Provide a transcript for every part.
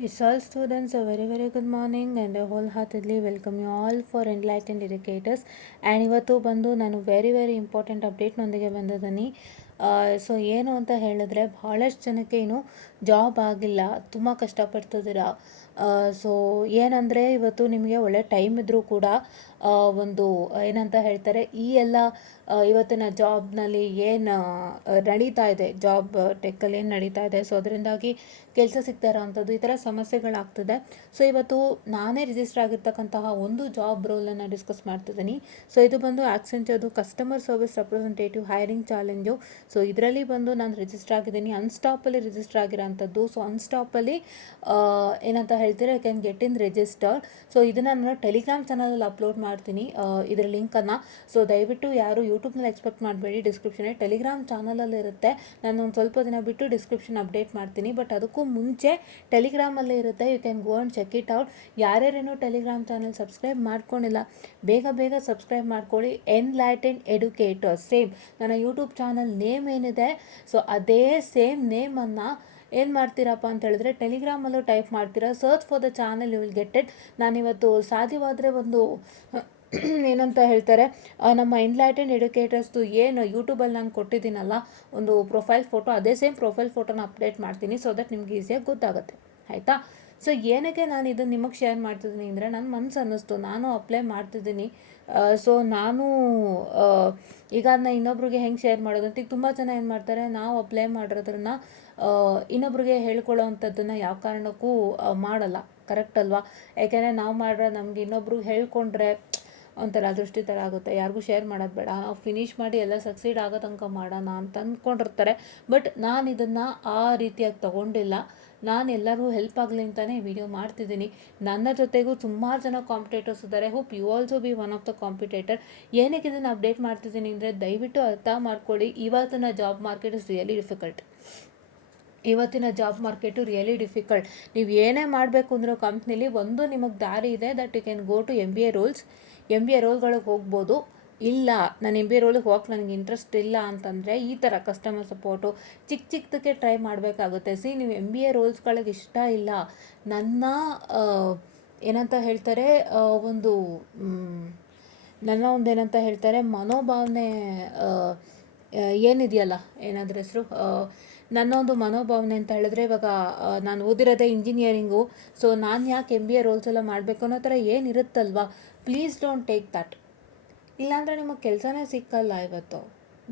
Yes, all students, a very good morning and a wholeheartedly welcome you all for Enlightened Educators. And ಇವತ್ತು ಬಂದು ನಾನು very important ಅಪ್ಡೇಟ್ನೊಂದಿಗೆ ಬಂದಿದ್ದೀನಿ. So ಏನು ಅಂತ ಹೇಳಿದ್ರೆ ಭಾಳಷ್ಟು ಜನಕ್ಕೆ ಏನು ಜಾಬ್ ಆಗಿಲ್ಲ, ತುಂಬ ಕಷ್ಟಪಡ್ತಿದ್ದೀರಾ. ಸೊ ಏನಂದರೆ ಇವತ್ತು ನಿಮಗೆ ಒಳ್ಳೆ ಟೈಮ್ ಇದ್ದರೂ ಕೂಡ ಒಂದು ಏನಂತ ಹೇಳ್ತಾರೆ, ಈ ಎಲ್ಲ ಇವತ್ತಿನ ಜಾಬ್ನಲ್ಲಿ ಏನು ನಡೀತಾ ಇದೆ, ಜಾಬ್ ಟೆಕ್ಕಲ್ಲಿ ಏನು ನಡೀತಾ ಇದೆ, ಸೊ ಅದರಿಂದಾಗಿ ಕೆಲಸ ಸಿಗ್ತಾ ಇರೋ ಅಂಥದ್ದು ಈ ಥರ ಸಮಸ್ಯೆಗಳಾಗ್ತದೆ. ಸೊ ಇವತ್ತು ನಾನೇ ರಿಜಿಸ್ಟರ್ ಆಗಿರ್ತಕ್ಕಂತಹ ಒಂದು ಜಾಬ್ ರೋಲನ್ನು ಡಿಸ್ಕಸ್ ಮಾಡ್ತಿದ್ದೀನಿ. ಸೊ ಇದು ಬಂದು ಆಕ್ಸೆಂಚರ್ದು customer service representative hiring challenge. So ಇದರಲ್ಲಿ ಬಂದು ನಾನು ರಿಜಿಸ್ಟರ್ ಆಗಿದ್ದೀನಿ, ಅನ್ಸ್ಟಾಪಲ್ಲಿ ರಿಜಿಸ್ಟರ್ ಆಗಿರೋ ಅಂಥದ್ದು. ಸೊ ಅನ್ಸ್ಟಾಪಲ್ಲಿ ಏನಂತ ಹೇಳ್ತೀರಾ, I can get in registered. So ಇದನ್ನು ನಾನು ಟೆಲಿಗ್ರಾಮ್ ಚಾನಲಲ್ಲಿ ಅಪ್ಲೋಡ್ ಮಾಡ್ತೀನಿ, ಇದರ ಲಿಂಕನ್ನು. ಸೊ ದಯವಿಟ್ಟು ಯಾರು ಯೂಟ್ಯೂಬ್ನಲ್ಲಿ ಎಕ್ಸ್ಪೆಕ್ಟ್ ಮಾಡಬೇಡಿ, ಡಿಸ್ಕ್ರಿಪ್ಷನ್ ಟೆಲಿಗ್ರಾಮ್ ಚಾನಲಲ್ಲಿ ಇರುತ್ತೆ. ನಾನು ಒಂದು ಸ್ವಲ್ಪ ದಿನ ಬಿಟ್ಟು ಡಿಸ್ಕ್ರಿಪ್ಷನ್ ಅಪ್ಡೇಟ್ ಮಾಡ್ತೀನಿ, ಬಟ್ ಅದಕ್ಕೂ ಮುಂಚೆ ಟೆಲಿಗ್ರಾಮಲ್ಲೇ ಇರುತ್ತೆ, you can go and check it out. ಯಾರ್ಯಾರೇನೋ ಟೆಲಿಗ್ರಾಮ್ ಚಾನಲ್ ಸಬ್ಸ್ಕ್ರೈಬ್ ಮಾಡ್ಕೊಂಡಿಲ್ಲ, ಬೇಗ ಸಬ್ಸ್ಕ್ರೈಬ್ ಮಾಡ್ಕೊಳ್ಳಿ. ಎನ್ಲೈಟೆಂಡ್ ಎಡ್ಯುಕೇಟರ್ಸ್, ಸೇಮ್ ನನ್ನ ಯೂಟ್ಯೂಬ್ ಚಾನಲ್ ನೇಮ್ ಏನಿದೆ, ಸೊ ಅದೇ ಸೇಮ್ ನೇಮನ್ನು ಏನು ಮಾಡ್ತೀರಪ್ಪ ಅಂತ ಹೇಳಿದ್ರೆ ಟೆಲಿಗ್ರಾಮಲ್ಲೂ ಟೈಪ್ ಮಾಡ್ತೀರಾ, search for the channel, you will get it. ನಾನಿವತ್ತು ಸಾಧ್ಯವಾದರೆ ಒಂದು ಏನಂತ ಹೇಳ್ತಾರೆ, ನಮ್ಮ ಎನ್ಲೈಟೆಂಡ್ ಎಡ್ಯುಕೇಟರ್ಸ್ದು ಏನು ಯೂಟ್ಯೂಬಲ್ಲಿ ನಾನು ಕೊಟ್ಟಿದ್ದೀನಲ್ಲ ಒಂದು ಪ್ರೊಫೈಲ್ ಫೋಟೋ, ಅದೇ ಸೇಮ್ ಪ್ರೊಫೈಲ್ ಫೋಟೋನ ಅಪ್ಡೇಟ್ ಮಾಡ್ತೀನಿ, ಸೊ ದಟ್ ನಿಮ್ಗೆ ಈಸಿಯಾಗಿ ಗೊತ್ತಾಗುತ್ತೆ, ಆಯಿತಾ. ಸೊ ಏನಕ್ಕೆ ನಾನು ಇದನ್ನು ನಿಮಗೆ ಶೇರ್ ಮಾಡ್ತಿದ್ದೀನಿ ಅಂದರೆ ನನ್ನ ಮನಸ್ಸು ಅನ್ನಿಸ್ತು, ನಾನು ಅಪ್ಲೈ ಮಾಡ್ತಿದ್ದೀನಿ. ಸೊ ನಾನು ಈಗ ಅದನ್ನ ಇನ್ನೊಬ್ರಿಗೆ ಹೆಂಗೆ ಶೇರ್ ಮಾಡೋದು ಅಂತ. ಈಗ ತುಂಬ ಜನ ಏನು ಮಾಡ್ತಾರೆ, ನಾವು ಅಪ್ಲೈ ಮಾಡಿರೋದ್ರನ್ನ ಇನ್ನೊಬ್ರಿಗೆ ಹೇಳ್ಕೊಳ್ಳೋ ಅಂಥದ್ದನ್ನು ಯಾವ ಕಾರಣಕ್ಕೂ ಮಾಡಲ್ಲ, ಕರೆಕ್ಟ್ ಅಲ್ವಾ? ಯಾಕೆಂದರೆ ನಾವು ಮಾಡಿದ್ರೆ ನಮ್ಗೆ ಇನ್ನೊಬ್ರಿಗೆ ಹೇಳ್ಕೊಂಡ್ರೆ ಒಂಥರ ದೃಷ್ಟಿ ಥರ ಆಗುತ್ತೆ, ಯಾರಿಗೂ ಶೇರ್ ಮಾಡೋದು ಬೇಡ, ನಾವು ಫಿನಿಷ್ ಮಾಡಿ ಎಲ್ಲ ಸಕ್ಸೀಡ್ ಆಗೋ ತನಕ ಮಾಡೋಣ ಅಂತ ಅಂದ್ಕೊಂಡಿರ್ತಾರೆ. ಬಟ್ ನಾನು ಇದನ್ನು ಆ ರೀತಿಯಾಗಿ ತೊಗೊಂಡಿಲ್ಲ. ನಾನು ಎಲ್ಲರಿಗೂ ಹೆಲ್ಪ್ ಆಗಲಿ ಅಂತಲೇ ವಿಡಿಯೋ ಮಾಡ್ತಿದ್ದೀನಿ. ನನ್ನ ಜೊತೆಗೂ ಸುಮಾರು ಜನ ಕಾಂಪಿಟೇಟರ್ಸ್ ಇದ್ದಾರೆ. Hope you also be one of the competitor. ಏನಕ್ಕೆ ಇದನ್ನು ಅಪ್ಡೇಟ್ ಮಾಡ್ತಿದ್ದೀನಿ ಅಂದರೆ ದಯವಿಟ್ಟು ಅರ್ಥ ಮಾಡ್ಕೊಳ್ಳಿ, ಇವತ್ತಿನ job market is really difficult. ಇವತ್ತಿನ ಜಾಬ್ ಮಾರ್ಕೆಟು ರಿಯಲಿ ಡಿಫಿಕಲ್ಟ್. ನೀವು ಏನೇ ಮಾಡಬೇಕು ಅಂದರೂ ಕಂಪ್ನಿಲಿ ಒಂದು ನಿಮಗೆ ದಾರಿ ಇದೆ, that you can go to MBA roles. MBA ರೋಲ್ಗಳಿಗೆ ಹೋಗ್ಬೋದು. ಇಲ್ಲ, ನಾನು MBA ರೋಲಿಗೆ ಹೋಗಕ್ಕೆ ನನಗೆ ಇಂಟ್ರೆಸ್ಟ್ ಇಲ್ಲ ಅಂತಂದರೆ ಈ ಥರ ಕಸ್ಟಮರ್ ಸಪೋರ್ಟು ಚಿಕ್ಕದಕ್ಕೆ ಟ್ರೈ ಮಾಡಬೇಕಾಗುತ್ತೆ. ನೀವು MBA ರೋಲ್ಸ್ಗಳಿಗೆ ಇಷ್ಟ ಇಲ್ಲ, ನನ್ನ ಏನಂತ ಹೇಳ್ತಾರೆ, ಒಂದು ನನ್ನ ಒಂದು ಏನಂತ ಹೇಳ್ತಾರೆ ಮನೋಭಾವನೆ ಏನಿದೆಯಲ್ಲ, ಏನಾದರೂ ಹೆಸರು, ನನ್ನ ಒಂದು ಮನೋಭಾವನೆ ಅಂತ ಹೇಳಿದ್ರೆ, ಇವಾಗ ನಾನು ಓದಿರೋದೇ ಇಂಜಿನಿಯರಿಂಗು. ಸೊ ನಾನು ಯಾಕೆ MBA ರೋಲ್ಸ್ ಎಲ್ಲ ಮಾಡಬೇಕು ಅನ್ನೋ ಥರ ಏನಿರುತ್ತಲ್ವ, ಪ್ಲೀಸ್ ಡೋಂಟ್ ಟೇಕ್ ದಟ್. ಇಲ್ಲಾಂದರೆ ನಿಮಗೆ ಕೆಲಸನೇ ಸಿಕ್ಕಲ್ಲ. ಇವತ್ತು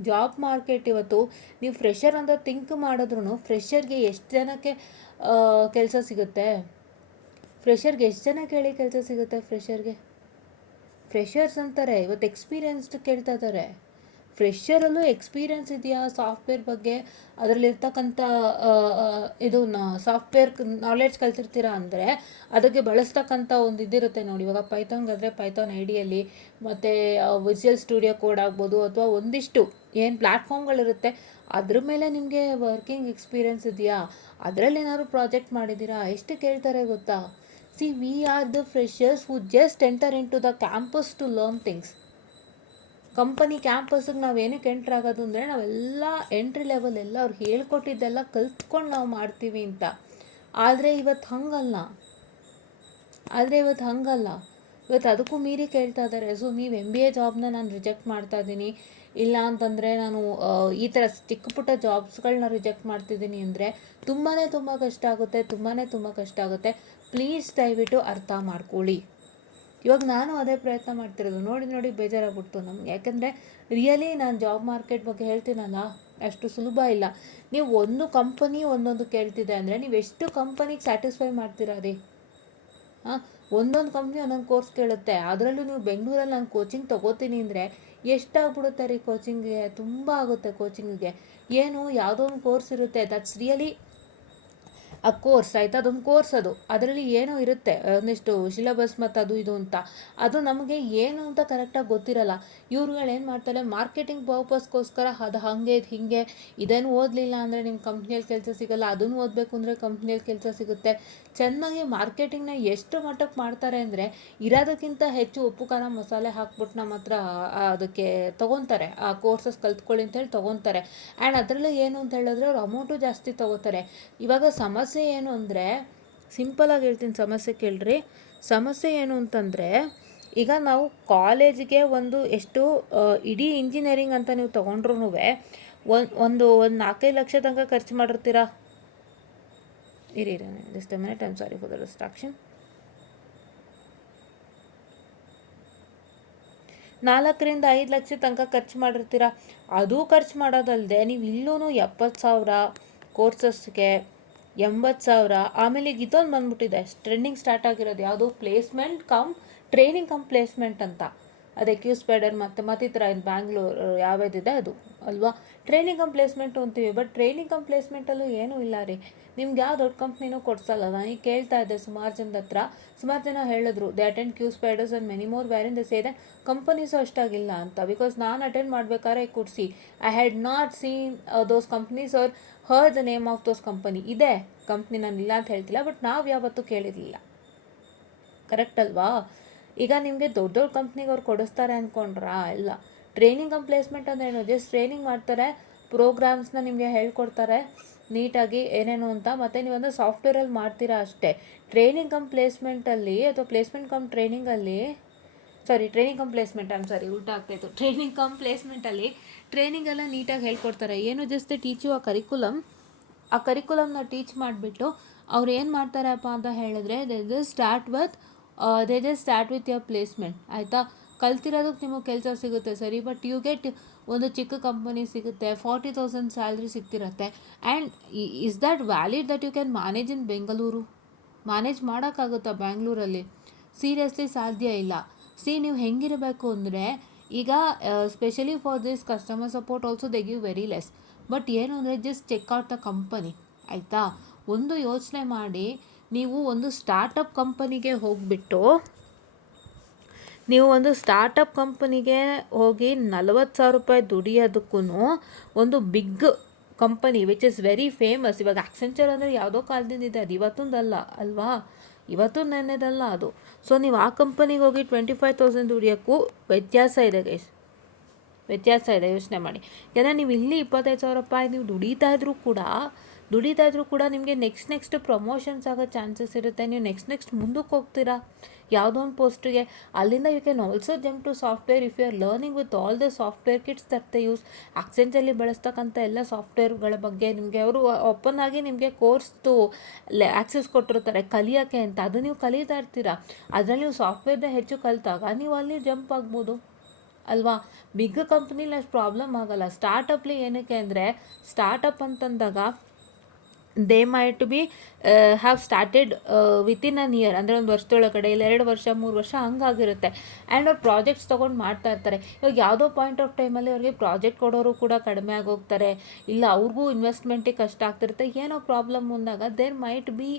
ಜಾಬ್ ಮಾರ್ಕೆಟ್, ಇವತ್ತು ನೀವು ಫ್ರೆಷರ್ ಅಂತ ಥಿಂಕ್ ಮಾಡಿದ್ರು ಫ್ರೆಷರ್ಗೆ ಎಷ್ಟು ಜನಕ್ಕೆ ಕೆಲಸ ಸಿಗುತ್ತೆ? ಫ್ರೆಷರ್ಗೆ ಎಷ್ಟು ಜನ ಕೇಳಿ ಕೆಲಸ ಸಿಗುತ್ತೆ? ಫ್ರೆಷರ್ಸ್ ಅಂತಾರೆ, ಇವತ್ತು ಎಕ್ಸ್ಪೀರಿಯನ್ಸ್ಡ್ ಕೇಳ್ತಾ ಇದ್ದಾರೆ. ಫ್ರೆಷರಲ್ಲೂ ಎಕ್ಸ್ಪೀರಿಯನ್ಸ್ ಇದೆಯಾ ಸಾಫ್ಟ್ವೇರ್ ಬಗ್ಗೆ, ಅದರಲ್ಲಿರ್ತಕ್ಕಂಥ ಇದು ಸಾಫ್ಟ್ವೇರ್ ನಾಲೆಡ್ಜ್ ಕಲ್ತಿರ್ತೀರಾ ಅಂದರೆ ಅದಕ್ಕೆ ಬಳಸ್ತಕ್ಕಂಥ ಒಂದು ಇದಿರುತ್ತೆ ನೋಡಿ. ಇವಾಗ ಪೈಥಾನ್ಗಾದರೆ ಪೈಥಾನ್ ಐಡಿಯಲ್ಲಿ, ಮತ್ತು ವಿಜುವಲ್ ಸ್ಟುಡಿಯೋ ಕೋಡ್ ಆಗ್ಬೋದು, ಅಥವಾ ಒಂದಿಷ್ಟು ಏನು ಪ್ಲ್ಯಾಟ್ಫಾರ್ಮ್ಗಳಿರುತ್ತೆ ಅದ್ರ ಮೇಲೆ ನಿಮಗೆ ವರ್ಕಿಂಗ್ ಎಕ್ಸ್ಪೀರಿಯನ್ಸ್ ಇದೆಯಾ, ಅದರಲ್ಲಿ ಏನಾದ್ರು ಪ್ರಾಜೆಕ್ಟ್ ಮಾಡಿದ್ದೀರಾ, ಎಷ್ಟು ಕೇಳ್ತಾರೆ ಗೊತ್ತಾ? We are the freshers who just enter in to the campus to learn things. Company ಕ್ಯಾಂಪಸ್ಗೆ ನಾವು ಏನಕ್ಕೆ ಎಂಟ್ರ್ ಆಗೋದು ಅಂದರೆ ನಾವೆಲ್ಲ ಎಂಟ್ರಿ ಲೆವೆಲ್ ಎಲ್ಲ ಅವ್ರು ಹೇಳ್ಕೊಟ್ಟಿದ್ದೆಲ್ಲ ಕಲ್ತ್ಕೊಂಡು ನಾವು ಮಾಡ್ತೀವಿ ಅಂತ. ಆದರೆ ಇವತ್ತು ಹಂಗಲ್ಲ, ಇವತ್ತು ಅದಕ್ಕೂ ಮೀರಿ ಕೇಳ್ತಾ ಇದ್ದಾರೆ. ಸೊ ನೀವು MBA ಜಾಬ್ನ ನಾನು ರಿಜೆಕ್ಟ್ ಮಾಡ್ತಾ ಇದ್ದೀನಿ, ಇಲ್ಲ ಅಂತಂದರೆ ನಾನು ಈ ಥರ ಚಿಕ್ಕ ಪುಟ್ಟ ಜಾಬ್ಸ್ಗಳನ್ನ ರಿಜೆಕ್ಟ್ ಮಾಡ್ತಿದ್ದೀನಿ ಅಂದರೆ ತುಂಬ ಕಷ್ಟ ಆಗುತ್ತೆ. ಪ್ಲೀಸ್ ದಯವಿಟ್ಟು ಅರ್ಥ ಮಾಡ್ಕೊಳ್ಳಿ. ಇವಾಗ ನಾನು ಅದೇ ಪ್ರಯತ್ನ ಮಾಡ್ತಿರೋದು, ನೋಡಿ ಬೇಜಾರಾಗ್ಬಿಡ್ತು ನಮ್ಗೆ. ಯಾಕೆಂದರೆ ರಿಯಲಿ ನಾನು ಜಾಬ್ ಮಾರ್ಕೆಟ್ ಬಗ್ಗೆ ಹೇಳ್ತೀನಲ್ಲ, ಅಷ್ಟು ಸುಲಭ ಇಲ್ಲ. ನೀವು ಒಂದು ಕಂಪನಿ ಒಂದೊಂದು ಕೇಳ್ತಿದೆ ಅಂದರೆ ನೀವು ಎಷ್ಟು ಕಂಪನಿಗೆ ಸ್ಯಾಟಿಸ್ಫೈ ಮಾಡ್ತೀರಾ ರೀ? ಒಂದೊಂದು ಕಂಪ್ನಿ ಒಂದೊಂದು ಕೋರ್ಸ್ ಕೇಳುತ್ತೆ. ಅದರಲ್ಲೂ ನೀವು ಬೆಂಗಳೂರಲ್ಲಿ ನಾನು ಕೋಚಿಂಗ್ ತೊಗೋತೀನಿ ಅಂದರೆ ಎಷ್ಟಾಗ್ಬಿಡುತ್ತೆ ರೀ ಕೋಚಿಂಗಿಗೆ? ತುಂಬ ಆಗುತ್ತೆ ಕೋಚಿಂಗಿಗೆ. ಏನು ಯಾವುದೋ ಒಂದು ಕೋರ್ಸ್ ಇರುತ್ತೆ, ದಟ್ಸ್ ರಿಯಲಿ ಆ ಕೋರ್ಸ್, ಆಯಿತಾ? ಅದೊಂದು ಕೋರ್ಸ್, ಅದರಲ್ಲಿ ಏನೋ ಇರುತ್ತೆ, ಒಂದಿಷ್ಟು ಸಿಲಬಸ್ ಮತ್ತು ಅದು ಇದು ಅಂತ. ಅದು ನಮಗೆ ಏನು ಅಂತ ಕರೆಕ್ಟಾಗಿ ಗೊತ್ತಿರಲ್ಲ. ಇವ್ರುಗಳು ಏನು ಮಾಡ್ತಾರೆ, ಮಾರ್ಕೆಟಿಂಗ್ ಪರ್ಪಸ್ಗೋಸ್ಕರ ಅದು ಹಾಗೆ ಇದು ಹೀಗೆ, ಇದೇನು ಓದಲಿಲ್ಲ ಅಂದರೆ ನಿಮ್ಮ ಕಂಪ್ನಿಯಲ್ಲಿ ಕೆಲಸ ಸಿಗಲ್ಲ, ಅದನ್ನು ಓದಬೇಕು ಅಂದರೆ ಕಂಪ್ನಿಯಲ್ಲಿ ಕೆಲಸ ಸಿಗುತ್ತೆ. ಚೆನ್ನಾಗಿ ಮಾರ್ಕೆಟಿಂಗ್ನ ಎಷ್ಟು ಮಟ್ಟಕ್ಕೆ ಮಾಡ್ತಾರೆ ಅಂದರೆ ಇರೋದಕ್ಕಿಂತ ಹೆಚ್ಚು ಉಪ್ಪು ಖಾರ ಮಸಾಲೆ ಹಾಕ್ಬಿಟ್ಟು ನಮ್ಮ ಹತ್ರ ಅದಕ್ಕೆ ತೊಗೊತಾರೆ, ಆ ಕೋರ್ಸಸ್ ಕಲ್ತ್ಕೊಳ್ಳಿ ಅಂತೇಳಿ ತೊಗೊತಾರೆ. ಆ್ಯಂಡ್ ಅದರಲ್ಲೂ ಏನು ಅಂತ ಹೇಳಿದ್ರೆ ಅವ್ರು ಅಮೌಂಟು ಜಾಸ್ತಿ ತೊಗೋತಾರೆ. ಇವಾಗ ಸಮಸ್ಯೆ ಏನು ಅಂದರೆ ಸಿಂಪಲಾಗಿ ಹೇಳ್ತೀನಿ, ಸಮಸ್ಯೆ ಕೇಳ್ರಿ. ಸಮಸ್ಯೆ ಏನು ಅಂತಂದರೆ, ಈಗ ನಾವು ಕಾಲೇಜಿಗೆ ಎಷ್ಟು ಇಡೀ ಇಂಜಿನಿಯರಿಂಗ್ ಅಂತ ನೀವು ತೊಗೊಂಡ್ರೂ ಒಂದು 4-5 ಲಕ್ಷ ತನಕ ಖರ್ಚು ಮಾಡಿರ್ತೀರಾ. ಇರಿ just a minute, I am sorry for the distraction. 4-5 lakh ತನಕ ಖರ್ಚು ಮಾಡಿರ್ತೀರ. ಅದು ಖರ್ಚು ಮಾಡೋದಲ್ಲದೆ ನೀವು ಇಲ್ಲೂ 70,000 ಕೋರ್ಸಸ್ಗೆ, 80,000. ಆಮೇಲೆ ಈಗ ಇದೊಂದು ಬಂದ್ಬಿಟ್ಟಿದೆ, ಟ್ರೆಂಡಿಂಗ್ ಸ್ಟಾರ್ಟ್ ಆಗಿರೋದು ಯಾವುದು, placement come training cum placement ಅಂತ. ಅದೇ ಕ್ಯೂಸ್ಪೈಡರ್ ಮತ್ತು ಈ ಥರ ಬ್ಯಾಂಗ್ಳೂರು ಯಾವ್ಯಾವುದಿದೆ ಅದು ಅಲ್ವಾ, ಟ್ರೈನಿಂಗ್ ಕಮ್ ಪ್ಲೇಸ್ಮೆಂಟು ಅಂತೀವಿ. ಬಟ್ ಟ್ರೈನಿಂಗ್ ಕಮ್ ಪ್ಲೇಸ್ಮೆಂಟಲ್ಲೂ ಏನೂ ಇಲ್ಲ ರೀ, ನಿಮ್ಗೆ ಯಾವ ದೊಡ್ಡ ಕಂಪ್ನಿನೂ ಕೊಡ್ಸಲ್ಲ. ನನಗೆ ಕೇಳ್ತಾ ಇದ್ದೆ ಸುಮಾರು ಜನದ ಹತ್ರ, ಸುಮಾರು ಜನ ಹೇಳಿದ್ರು they attend QSpiders and many more ವ್ಯಾರಿನ್ ದ ಸೇದೆ ಕಂಪನೀಸು ಅಷ್ಟಾಗಿಲ್ಲ ಅಂತ. ಬಿಕಾಸ್ ನಾನು ಅಟೆಂಡ್ ಮಾಡ್ಬೇಕಾದ್ರೆ ಕುಡ್ಸಿ I had not seen those companies are heard the name of those company. ಇದೆ ಕಂಪ್ನಿ, ನಾನು ಇಲ್ಲ ಅಂತ ಹೇಳ್ತಿಲ್ಲ, ಬಟ್ ನಾವು ಯಾವತ್ತೂ ಕೇಳಿರಲಿಲ್ಲ. ಕರೆಕ್ಟ್ ಅಲ್ವಾ? ಈಗ ನಿಮಗೆ ದೊಡ್ಡ ದೊಡ್ಡ ಕಂಪ್ನಿಗೆ ಅವ್ರು ಕೊಡಿಸ್ತಾರೆ ಅಂದ್ಕೊಂಡ್ರಾ? ಇಲ್ಲ. ಟ್ರೈನಿಂಗ್ ಕಮ್ ಪ್ಲೇಸ್ಮೆಂಟ್ ಅಂದ್ರೇನು, ಜಸ್ಟ್ ಟ್ರೈನಿಂಗ್ ಮಾಡ್ತಾರೆ, ಪ್ರೋಗ್ರಾಮ್ಸ್ನ ನಿಮಗೆ ಹೇಳ್ಕೊಡ್ತಾರೆ ನೀಟಾಗಿ ಏನೇನು ಅಂತ, ಮತ್ತು ನೀವೊಂದು ಸಾಫ್ಟ್ವೇರಲ್ಲಿ ಮಾಡ್ತೀರಾ ಅಷ್ಟೇ. ಟ್ರೈನಿಂಗ್ ಕಮ್ ಪ್ಲೇಸ್ಮೆಂಟಲ್ಲಿ ಅಥವಾ ಪ್ಲೇಸ್ಮೆಂಟ್ ಕಮ್ ಟ್ರೈನಿಂಗಲ್ಲಿ, ಟ್ರೈನಿಂಗ್ ಕಮ್ ಪ್ಲೇಸ್ಮೆಂಟ್, ಉಲ್ಟಾ ಆಗ್ತಾಯಿತ್ತು. ಟ್ರೈನಿಂಗ್ ಕಮ್ ಪ್ಲೇಸ್ಮೆಂಟಲ್ಲಿ ಟ್ರೈನಿಂಗ್ ಎಲ್ಲ ನೀಟಾಗಿ ಹೇಳ್ಕೊಡ್ತಾರೆ. ಏನು ಜಸ್ಟ್ ಟೀಚು ಆ ಕರಿಕುಲಮ್ನ ಟೀಚ್ ಮಾಡಿಬಿಟ್ಟು ಅವ್ರು ಏನು ಮಾಡ್ತಾರಪ್ಪ ಅಂತ ಹೇಳಿದ್ರೆ, they just start with your placement. ಆಯಿತಾ? ಕಲ್ತಿರೋದಕ್ಕೆ ನಿಮಗೆ ಕೆಲಸ ಸಿಗುತ್ತೆ ಸರಿ, ಬಟ್ ಯು ಗೆಟ್ ಒಂದು ಚಿಕ್ಕ ಕಂಪನಿ ಸಿಗುತ್ತೆ, 40,000 ಸ್ಯಾಲ್ರಿ ಸಿಗ್ತಿರತ್ತೆ. And is that valid that you can manage in Bengaluru? Manage ಮಾಡೋಕ್ಕಾಗುತ್ತಾ ಬ್ಯಾಂಗ್ಳೂರಲ್ಲಿ? ಸೀರಿಯಸ್ಲಿ ಸಾಧ್ಯ ಇಲ್ಲ. ನೀವು ಹೆಂಗಿರಬೇಕು ಅಂದರೆ, ಈಗ specially for this customer support also they give very less. But ಏನು ಅಂದರೆ, just check out the company. ಆಯಿತಾ? ಒಂದು ಯೋಚನೆ ಮಾಡಿ, ನೀವು ಒಂದು ಸ್ಟಾರ್ಟಪ್ ಕಂಪನಿಗೆ ಹೋಗಿಬಿಟ್ಟು, ನೀವು ಒಂದು ಸ್ಟಾರ್ಟಪ್ ಕಂಪನಿಗೆ ಹೋಗಿ 40,000 ರೂಪಾಯಿ ದುಡಿಯೋದಕ್ಕೂ ಒಂದು big company which is very famous, ಇವಾಗ ಆಕ್ಸೆಂಚರ್ ಅಂದರೆ ಯಾವುದೋ ಕಾಲದಿಂದ ಇದೆ, ಅದು ಇವತ್ತೊಂದಲ್ಲ ಅಲ್ವಾ, ಇವತ್ತು ನೆನ್ನೆದಲ್ಲ ಅದು. ಸೊ ನೀವು ಆ ಕಂಪನಿಗೆ ಹೋಗಿ 25,000 ದುಡಿಯೋಕ್ಕೂ ವ್ಯತ್ಯಾಸ ಇದೆ ಗೈಸ್, ವ್ಯತ್ಯಾಸ ಇದೆ. ಯೋಚನೆ ಮಾಡಿ. ಯಾಕಂದರೆ ನೀವು ಇಲ್ಲಿ 25,000 ರೂಪಾಯಿ ನೀವು ದುಡಿತಾ ಇದ್ರೂ ಕೂಡ ನಿಮಗೆ ನೆಕ್ಸ್ಟ್ ಪ್ರಮೋಷನ್ಸ್ ಆಗೋ ಚಾನ್ಸಸ್ ಇರುತ್ತೆ. ನೀವು ನೆಕ್ಸ್ಟ್ ಮುಂದಕ್ಕೆ ಹೋಗ್ತೀರಾ ಯಾವುದೋ ಒಂದು ಪೋಸ್ಟಿಗೆ. ಅಲ್ಲಿಂದ you can also jump to software if you are learning with all the software kits that they use. ಆಕ್ಸೆಂಚಲ್ಲಿ ಬಳಸ್ತಕ್ಕಂಥ ಎಲ್ಲ ಸಾಫ್ಟ್ವೇರ್ಗಳ ಬಗ್ಗೆ ನಿಮಗೆ ಅವರು ಓಪನ್ ಆಗಿ ನಿಮಗೆ ಕೋರ್ಸ್ದು ಆ್ಯಕ್ಸೆಸ್ ಕೊಟ್ಟಿರ್ತಾರೆ ಕಲಿಯೋಕ್ಕೆ ಅಂತ. ಅದು ನೀವು ಕಲಿತಾ ಇರ್ತೀರಾ. ಅದರಲ್ಲಿ ನೀವು ಸಾಫ್ಟ್ವೇರ್ನ ಹೆಚ್ಚು ಕಲಿತಾಗ ನೀವು ಅಲ್ಲಿ ಜಂಪ್ ಆಗ್ಬೋದು ಅಲ್ವಾ. ಬಿಗ್ ಕಂಪ್ನಿಲಿ ಅಷ್ಟು ಪ್ರಾಬ್ಲಮ್ ಆಗಲ್ಲ. ಸ್ಟಾರ್ಟಪ್ಲಿ ಏನಕ್ಕೆ ಅಂದರೆ, ಸ್ಟಾರ್ಟಪ್ ಅಂತಂದಾಗ they might be have started within an year, ಅಂದರೆ ಒಂದು ವರ್ಷದೊಳಗಡೆ, ಇಲ್ಲ 2 ವರ್ಷ 3 ವರ್ಷ ಹಂಗಾಗಿರುತ್ತೆ. ಆ್ಯಂಡ್ ಅವ್ರು ಪ್ರಾಜೆಕ್ಟ್ಸ್ ತೊಗೊಂಡು ಮಾಡ್ತಾ ಇರ್ತಾರೆ. ಇವಾಗ ಯಾವುದೋ ಪಾಯಿಂಟ್ ಆಫ್ ಟೈಮಲ್ಲಿ ಅವ್ರಿಗೆ ಪ್ರಾಜೆಕ್ಟ್ ಕೊಡೋರು ಕೂಡ ಕಡಿಮೆ ಆಗೋಗ್ತಾರೆ, ಇಲ್ಲ ಅವ್ರಿಗೂ ಇನ್ವೆಸ್ಟ್ಮೆಂಟಿಗೆ ಕಷ್ಟ ಆಗ್ತಿರುತ್ತೆ, ಏನೋ ಪ್ರಾಬ್ಲಮ್ ಬಂದಾಗ there might be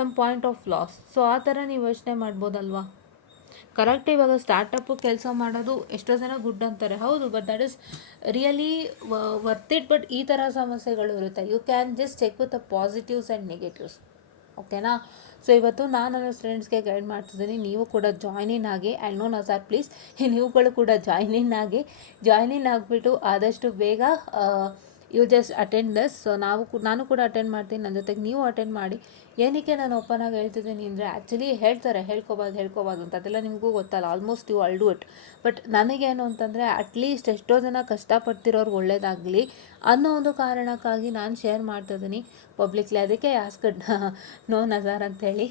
some point of loss. So ಆ ಥರ ನೀವು ಯೋಚನೆ ಮಾಡ್ಬೋದಲ್ವಾ. ಕರೆಕ್ಟ್. ಇವಾಗ ಸ್ಟಾರ್ಟಪ್ಪು ಕೆಲಸ ಮಾಡೋದು ಎಷ್ಟೋ ಜನ ಗುಡ್ ಅಂತಾರೆ, ಹೌದು, but that is really worth it. But ಈ ಥರ ಸಮಸ್ಯೆಗಳು ಇರುತ್ತೆ. You can just check with the positives and negatives. ಓಕೆನಾ? ಸೊ ಇವತ್ತು ನಾನು ನನ್ನ ಫ್ರೆಂಡ್ಸ್ಗೆ ಗೈಡ್ ಮಾಡ್ತಿದ್ದೀನಿ, ನೀವು ಕೂಡ ಜಾಯ್ನ್ ಇನ್ ಆಗಿ. ಆ್ಯಂಡ್ ನೋ ನಜಾರ್ ಪ್ಲೀಸ್, ನೀವುಗಳು ಕೂಡ ಜಾಯ್ನ್ ಇನ್ ಆಗಿಬಿಟ್ಟು ಆದಷ್ಟು ಬೇಗ you just attend this. So ನಾನು ಕೂಡ ಅಟೆಂಡ್ ಮಾಡ್ತೀನಿ, ನನ್ನ ಜೊತೆಗೆ ನೀವು ಅಟೆಂಡ್ ಮಾಡಿ. ಏನಕ್ಕೆ ನಾನು ಓಪನ್ ಆಗಿ ಹೇಳ್ತಿದ್ದೀನಿ ಅಂದರೆ, ಆ್ಯಕ್ಚುಲಿ ಹೇಳ್ತಾರೆ ಹೇಳ್ಕೊಬಾರ್ದು ಅಂತ, ಅದೆಲ್ಲ ನಿಮಗೂ ಗೊತ್ತಲ್ಲ, almost you all do it. But ನನಗೇನು ಅಂತಂದರೆ, ಅಟ್ಲೀಸ್ಟ್ ಎಷ್ಟೋ ಜನ ಕಷ್ಟಪಡ್ತಿರೋರು ಒಳ್ಳೇದಾಗಲಿ ಅನ್ನೋ ಒಂದು ಕಾರಣಕ್ಕಾಗಿ ನಾನು ಶೇರ್ ಮಾಡ್ತಿದ್ದೀನಿ ಪಬ್ಲಿಕ್ಲಿ. ಅದಕ್ಕೆ ಆಸ್ಕಡ್ ನೋ ನಜಾರ್ ಅಂಥೇಳಿ.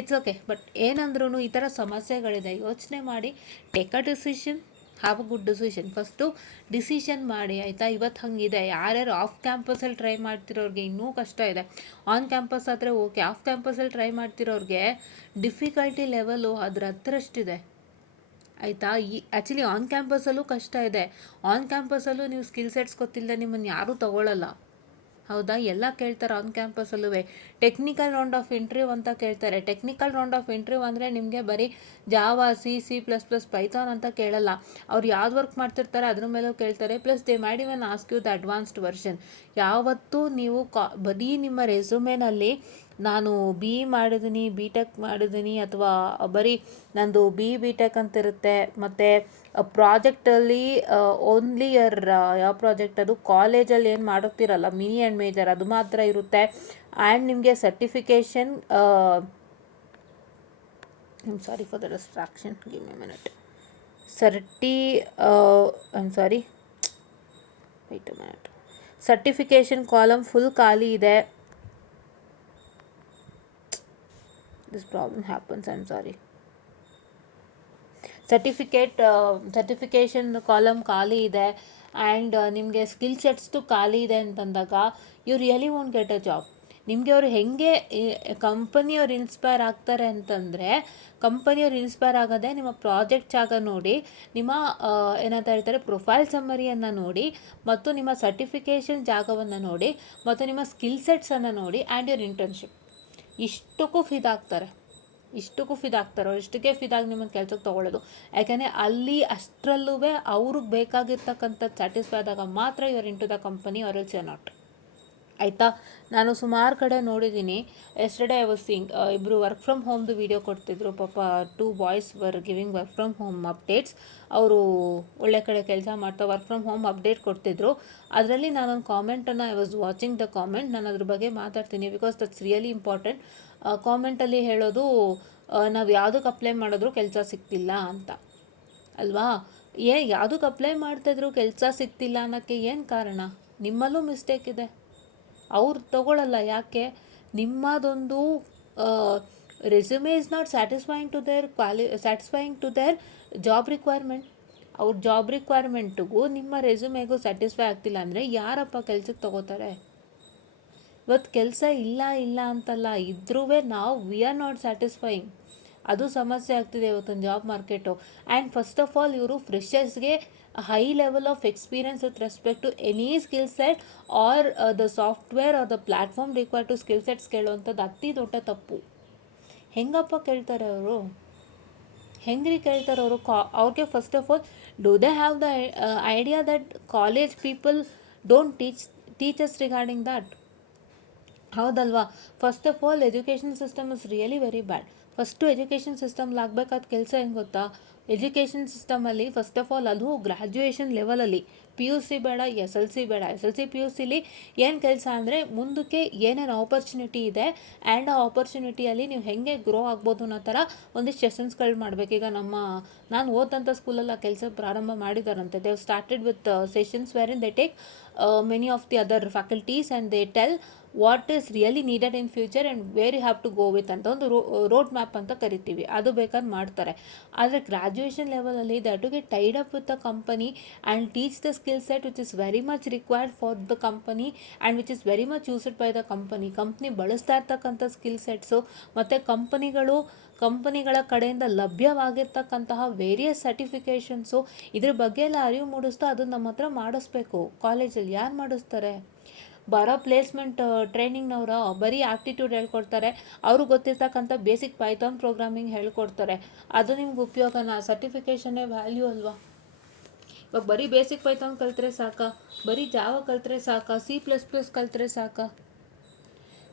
It's okay. ಬಟ್ ಏನಂದ್ರೂ ಈ ಥರ ಸಮಸ್ಯೆಗಳಿದೆ, ಯೋಚನೆ ಮಾಡಿ, take a decision, have a good decision. First decision ಮಾಡಿ, ಆಯಿತಾ? ಇವತ್ತು ಹಂಗಿದೆ. ಯಾರ್ಯಾರು ಆಫ್ ಕ್ಯಾಂಪಸಲ್ಲಿ ಟ್ರೈ ಮಾಡ್ತಿರೋರಿಗೆ ಇನ್ನೂ ಕಷ್ಟ ಇದೆ. ಆನ್ ಕ್ಯಾಂಪಸ್ ಆದರೆ ಓಕೆ, ಆಫ್ ಕ್ಯಾಂಪಸಲ್ಲಿ ಟ್ರೈ ಮಾಡ್ತಿರೋರಿಗೆ ಡಿಫಿಕಲ್ಟಿ ಲೆವೆಲು ಅದ್ರ ಹತ್ರಷ್ಟಿದೆ, ಆಯಿತಾ? ಆ್ಯಕ್ಚುಲಿ ಆನ್ ಕ್ಯಾಂಪಸಲ್ಲೂ ಕಷ್ಟ ಇದೆ. ಆನ್ ಕ್ಯಾಂಪಸಲ್ಲೂ ನೀವು ಸ್ಕಿಲ್ ಸೆಟ್ಸ್ ಗೊತ್ತಿಲ್ಲದೆ ನಿಮ್ಮನ್ನು ಯಾರೂ ತೊಗೊಳ್ಳಲ್ಲ, ಹೌದಾ? ಎಲ್ಲ ಕೇಳ್ತಾರೆ ಆನ್ ಕ್ಯಾಂಪಸಲ್ಲೂ. ಟೆಕ್ನಿಕಲ್ ರೌಂಡ್ ಆಫ್ ಇಂಟರ್ವ್ಯೂ ಅಂತ ಕೇಳ್ತಾರೆ. ಟೆಕ್ನಿಕಲ್ ರೌಂಡ್ ಆಫ್ ಇಂಟರ್ವ್ಯೂ ಅಂದರೆ ನಿಮಗೆ ಬರೀ ಜಾವಾ, C++, ಪೈಥಾನ್ ಅಂತ ಕೇಳಲ್ಲ. ಅವ್ರು ಯಾವ್ದು ವರ್ಕ್ ಮಾಡ್ತಿರ್ತಾರೆ ಅದ್ರ ಮೇಲೂ ಕೇಳ್ತಾರೆ. Plus they might even ask you the advanced version. ಯಾವತ್ತೂ ನೀವು ಬರೀ ನಿಮ್ಮ ರೆಸ್ಯೂಮೇನಲ್ಲಿ ನಾನು ಬಿ ಇ ಮಾಡಿದ್ದೀನಿ, ಬಿ ಟೆಕ್ ಮಾಡಿದ್ದೀನಿ, ಅಥವಾ ಬರೀ ನಂದು ಬಿ ಟೆಕ್ ಅಂತ ಇರುತ್ತೆ. ಮತ್ತು ಪ್ರಾಜೆಕ್ಟಲ್ಲಿ ಓನ್ಲಿ ಯಾವ ಪ್ರಾಜೆಕ್ಟ್ ಅದು ಕಾಲೇಜಲ್ಲಿ ಏನು ಮಾಡುತ್ತೀರಲ್ಲ ಮಿನಿ ಆ್ಯಂಡ್ ಮೇಜರ್ ಅದು ಮಾತ್ರ ಇರುತ್ತೆ. ಆ್ಯಂಡ್ ನಿಮಗೆ certification sorry for the distraction, give me minute. Wait a minute. Certification column full ಖಾಲಿ ಇದೆ. This problem happens, I am sorry. Certification column ಖಾಲಿ ಇದೆ ಆ್ಯಂಡ್ ನಿಮಗೆ ಸ್ಕಿಲ್ ಸೆಟ್ಸ್ದು ಖಾಲಿ ಇದೆ ಅಂತಂದಾಗ you really won't get a job. ನಿಮಗೆ ಅವರು ಹೇಗೆ ಕಂಪನಿಯವ್ರು ಇನ್ಸ್ಪೈರ್ ಆಗ್ತಾರೆ ಅಂತಂದರೆ, ಕಂಪನಿಯವ್ರು ಇನ್ಸ್ಪೈರ್ ಆಗೋದೇ ನಿಮ್ಮ ಪ್ರಾಜೆಕ್ಟ್ ಜಾಗ ನೋಡಿ, ನಿಮ್ಮ ಏನಂತ ಹೇಳ್ತಾರೆ ಪ್ರೊಫೈಲ್ ಸಮ್ಮರಿಯನ್ನು ನೋಡಿ, ಮತ್ತು ನಿಮ್ಮ ಸರ್ಟಿಫಿಕೇಷನ್ ಜಾಗವನ್ನು ನೋಡಿ, ಮತ್ತು ನಿಮ್ಮ ಸ್ಕಿಲ್ ಸೆಟ್ಸನ್ನು ನೋಡಿ, ಆ್ಯಂಡ್ ಯುವರ್ ಇಂಟರ್ನ್ಶಿಪ್. ಇಷ್ಟಕ್ಕೂ ಫಿದಾಗ್ತಾರೆ. ಅವ್ರು ಇಷ್ಟಕ್ಕೆ ಫಿದಾಗಿ ನಿಮ್ಮನ್ನು ಕೆಲಸಕ್ಕೆ ತೊಗೊಳ್ಳೋದು. ಯಾಕೆಂದರೆ ಅಲ್ಲಿ ಅಷ್ಟರಲ್ಲೂ ಅವ್ರಿಗೆ ಬೇಕಾಗಿರ್ತಕ್ಕಂಥದ್ದು ಸ್ಯಾಟಿಸ್ಫೈ ಆದಾಗ ಮಾತ್ರ your in to the company or else you not. ಆಯಿತಾ? ನಾನು ಸುಮಾರು ಕಡೆ ನೋಡಿದ್ದೀನಿ. ಎಸ್ಟರ್ಡೇ ಐ ವಾಸ್ ಸೀಯಿಂಗ್, ಇಬ್ಬರು ವರ್ಕ್ ಫ್ರಮ್ ಹೋಮ್ದು ವೀಡಿಯೋ ಕೊಡ್ತಿದ್ರು. ಪಾಪ 2 boys were giving work from home updates. ಅವರು ಒಳ್ಳೆ ಕಡೆ ಕೆಲಸ ಮಾಡ್ತಾ ವರ್ಕ್ ಫ್ರಮ್ ಹೋಮ್ ಅಪ್ಡೇಟ್ ಕೊಡ್ತಿದ್ರು. ಅದರಲ್ಲಿ ನಾನೊಂದು ಕಾಮೆಂಟನ್ನು I was watching the comment. ನಾನು ಅದ್ರ ಬಗ್ಗೆ ಮಾತಾಡ್ತೀನಿ ಬಿಕಾಸ್ ದಟ್ಸ್ ರಿಯಲಿ ಇಂಪಾರ್ಟೆಂಟ್. ಕಾಮೆಂಟಲ್ಲಿ ಹೇಳೋದು, ನಾವು ಯಾವುದಕ್ಕೆ ಅಪ್ಲೈ ಮಾಡಿದ್ರು ಕೆಲಸ ಸಿಗ್ತಿಲ್ಲ ಅಂತ ಅಲ್ವಾ? ಯಾವುದಕ್ಕೆ ಅಪ್ಲೈ ಮಾಡ್ತಾಯಿದ್ರು ಕೆಲಸ ಸಿಗ್ತಿಲ್ಲ ಅನ್ನೋಕ್ಕೆ ಏನು ಕಾರಣ? ನಿಮ್ಮಲ್ಲೂ ಮಿಸ್ಟೇಕ್ ಇದೆ. ಅವ್ರು ತಗೊಳ್ಳಲ್ಲ. ಯಾಕೆ? ನಿಮ್ಮದೊಂದು resume is not satisfying to their job requirement. ಅವ್ರ ಜಾಬ್ ರಿಕ್ವೈರ್ಮೆಂಟಿಗೂ ನಿಮ್ಮ ರೆಸ್ಯೂಮೆಗೂ ಸ್ಯಾಟಿಸ್ಫೈ ಆಗ್ತಿಲ್ಲ ಅಂದರೆ ಯಾರಪ್ಪ ಕೆಲ್ಸಕ್ಕೆ ತಗೋತಾರೆ? ಇವತ್ತು ಕೆಲಸ ಇಲ್ಲ ಅಂತಲ್ಲ, ಇದ್ರೂ ನಾವು ವಿ ಆರ್ ನಾಟ್ ಸ್ಯಾಟಿಸ್ಫೈಯಿಂಗ್. ಅದು ಸಮಸ್ಯೆ ಆಗ್ತಿದೆ ಇವತ್ತೊಂದು job market. And first of all ಇವರು ಫ್ರೆಷರ್ಸ್ಗೆ high level of experience with respect to any skill set or the software or the platform required to skill sets ಕೇಳುವಂಥದ್ದು ಅತಿ ದೊಡ್ಡ ತಪ್ಪು. ಹೆಂಗಪ್ಪ ಕೇಳ್ತಾರೆ ಅವರು? ಹೆಂಗ್ರಿ ಕೇಳ್ತಾರೆ ಅವರು? ಅವ್ರಿಗೆ first of all do they have the idea that college people don't teachers regarding that? ಹೌದಲ್ವಾ? First of all education system is really very bad. First education ಸಿಸ್ಟಮ್ಲಿ ಆಗಬೇಕಾದ ಕೆಲಸ ಏನು ಗೊತ್ತಾ? ಎಜುಕೇಷನ್ ಸಿಸ್ಟಮಲ್ಲಿ ಫಸ್ಟ್ ಆಫ್ ಆಲ್ ಅದು ಗ್ರ್ಯಾಜುಯೇಷನ್ ಲೆವೆಲಲ್ಲಿ PUC ಬೇಡ, SLC ಬೇಡ. SLC PUCಲಿ ಏನು ಕೆಲಸ ಅಂದರೆ ಮುಂದಕ್ಕೆ ಏನೇನು ಆಪರ್ಚುನಿಟಿ ಇದೆ ಆ್ಯಂಡ್ ಆ ಆಪರ್ಚುನಿಟಿಯಲ್ಲಿ ನೀವು ಹೇಗೆ ಗ್ರೋ ಆಗ್ಬೋದು ಅನ್ನೋ ಥರ ಒಂದಿಷ್ಟು ಸೆಷನ್ಸ್ಗಳು ಮಾಡಬೇಕು. ಈಗ ನಾನು ಓದಂಥ ಸ್ಕೂಲಲ್ಲಿ ಆ ಕೆಲಸ ಪ್ರಾರಂಭ ಮಾಡಿದಾರಂತೆ. They have started with sessions where in they take many of the other faculties and they tell what is really needed in future and where you have to go with ಅಂತ ಒಂದು ರೋಡ್ ಮ್ಯಾಪ್ ಅಂತ ಕರಿತೀವಿ. ಅದು ಬೇಕಾದ್ರೆ ಮಾಡ್ತಾರೆ. ಆದರೆ graduation ಲೆವೆಲಲ್ಲಿ they to get tied up with the company and teach the skill set which is very much required for the company and which is very much used by the company ಬಳಸ್ತಾ ಇರ್ತಕ್ಕಂಥ skill sets ಮತ್ತು ಕಂಪನಿಗಳ ಕಡೆಯಿಂದ ಲಭ್ಯವಾಗಿರ್ತಕ್ಕಂತಹ various ಸರ್ಟಿಫಿಕೇಷನ್ಸು ಇದ್ರ ಬಗ್ಗೆ ಎಲ್ಲ ಅರಿವು ಮೂಡಿಸ್ತಾ ಅದನ್ನು ನಮ್ಮ ಹತ್ರ ಮಾಡಿಸ್ಬೇಕು. ಕಾಲೇಜಲ್ಲಿ ಯಾರು ಮಾಡಿಸ್ತಾರೆ? ಬರೋ ಪ್ಲೇಸ್ಮೆಂಟ್ ಟ್ರೈನಿಂಗ್ನವರು ಬರೀ ಆಪ್ಟಿಟ್ಯೂಡ್ ಹೇಳ್ಕೊಡ್ತಾರೆ. ಅವ್ರಿಗೆ ಗೊತ್ತಿರ್ತಕ್ಕಂಥ ಬೇಸಿಕ್ ಪೈಥಾನ್ ಪ್ರೋಗ್ರಾಮಿಂಗ್ ಹೇಳ್ಕೊಡ್ತಾರೆ. ಅದು ನಿಮ್ಗೆ ಉಪಯೋಗನಾ? ಸರ್ಟಿಫಿಕೇಷನ್ನೇ ವ್ಯಾಲ್ಯೂ ಅಲ್ವಾ? ಇವಾಗ ಬರೀ ಬೇಸಿಕ್ ಪೈಥಾನ್ ಕಲಿತ್ರೆ ಸಾಕಾ? ಬರೀ ಜಾವ ಕಲಿತ್ರೆ ಸಾಕಾ? C++ ಕಲಿತ್ರೆ ಸಾಕಾ?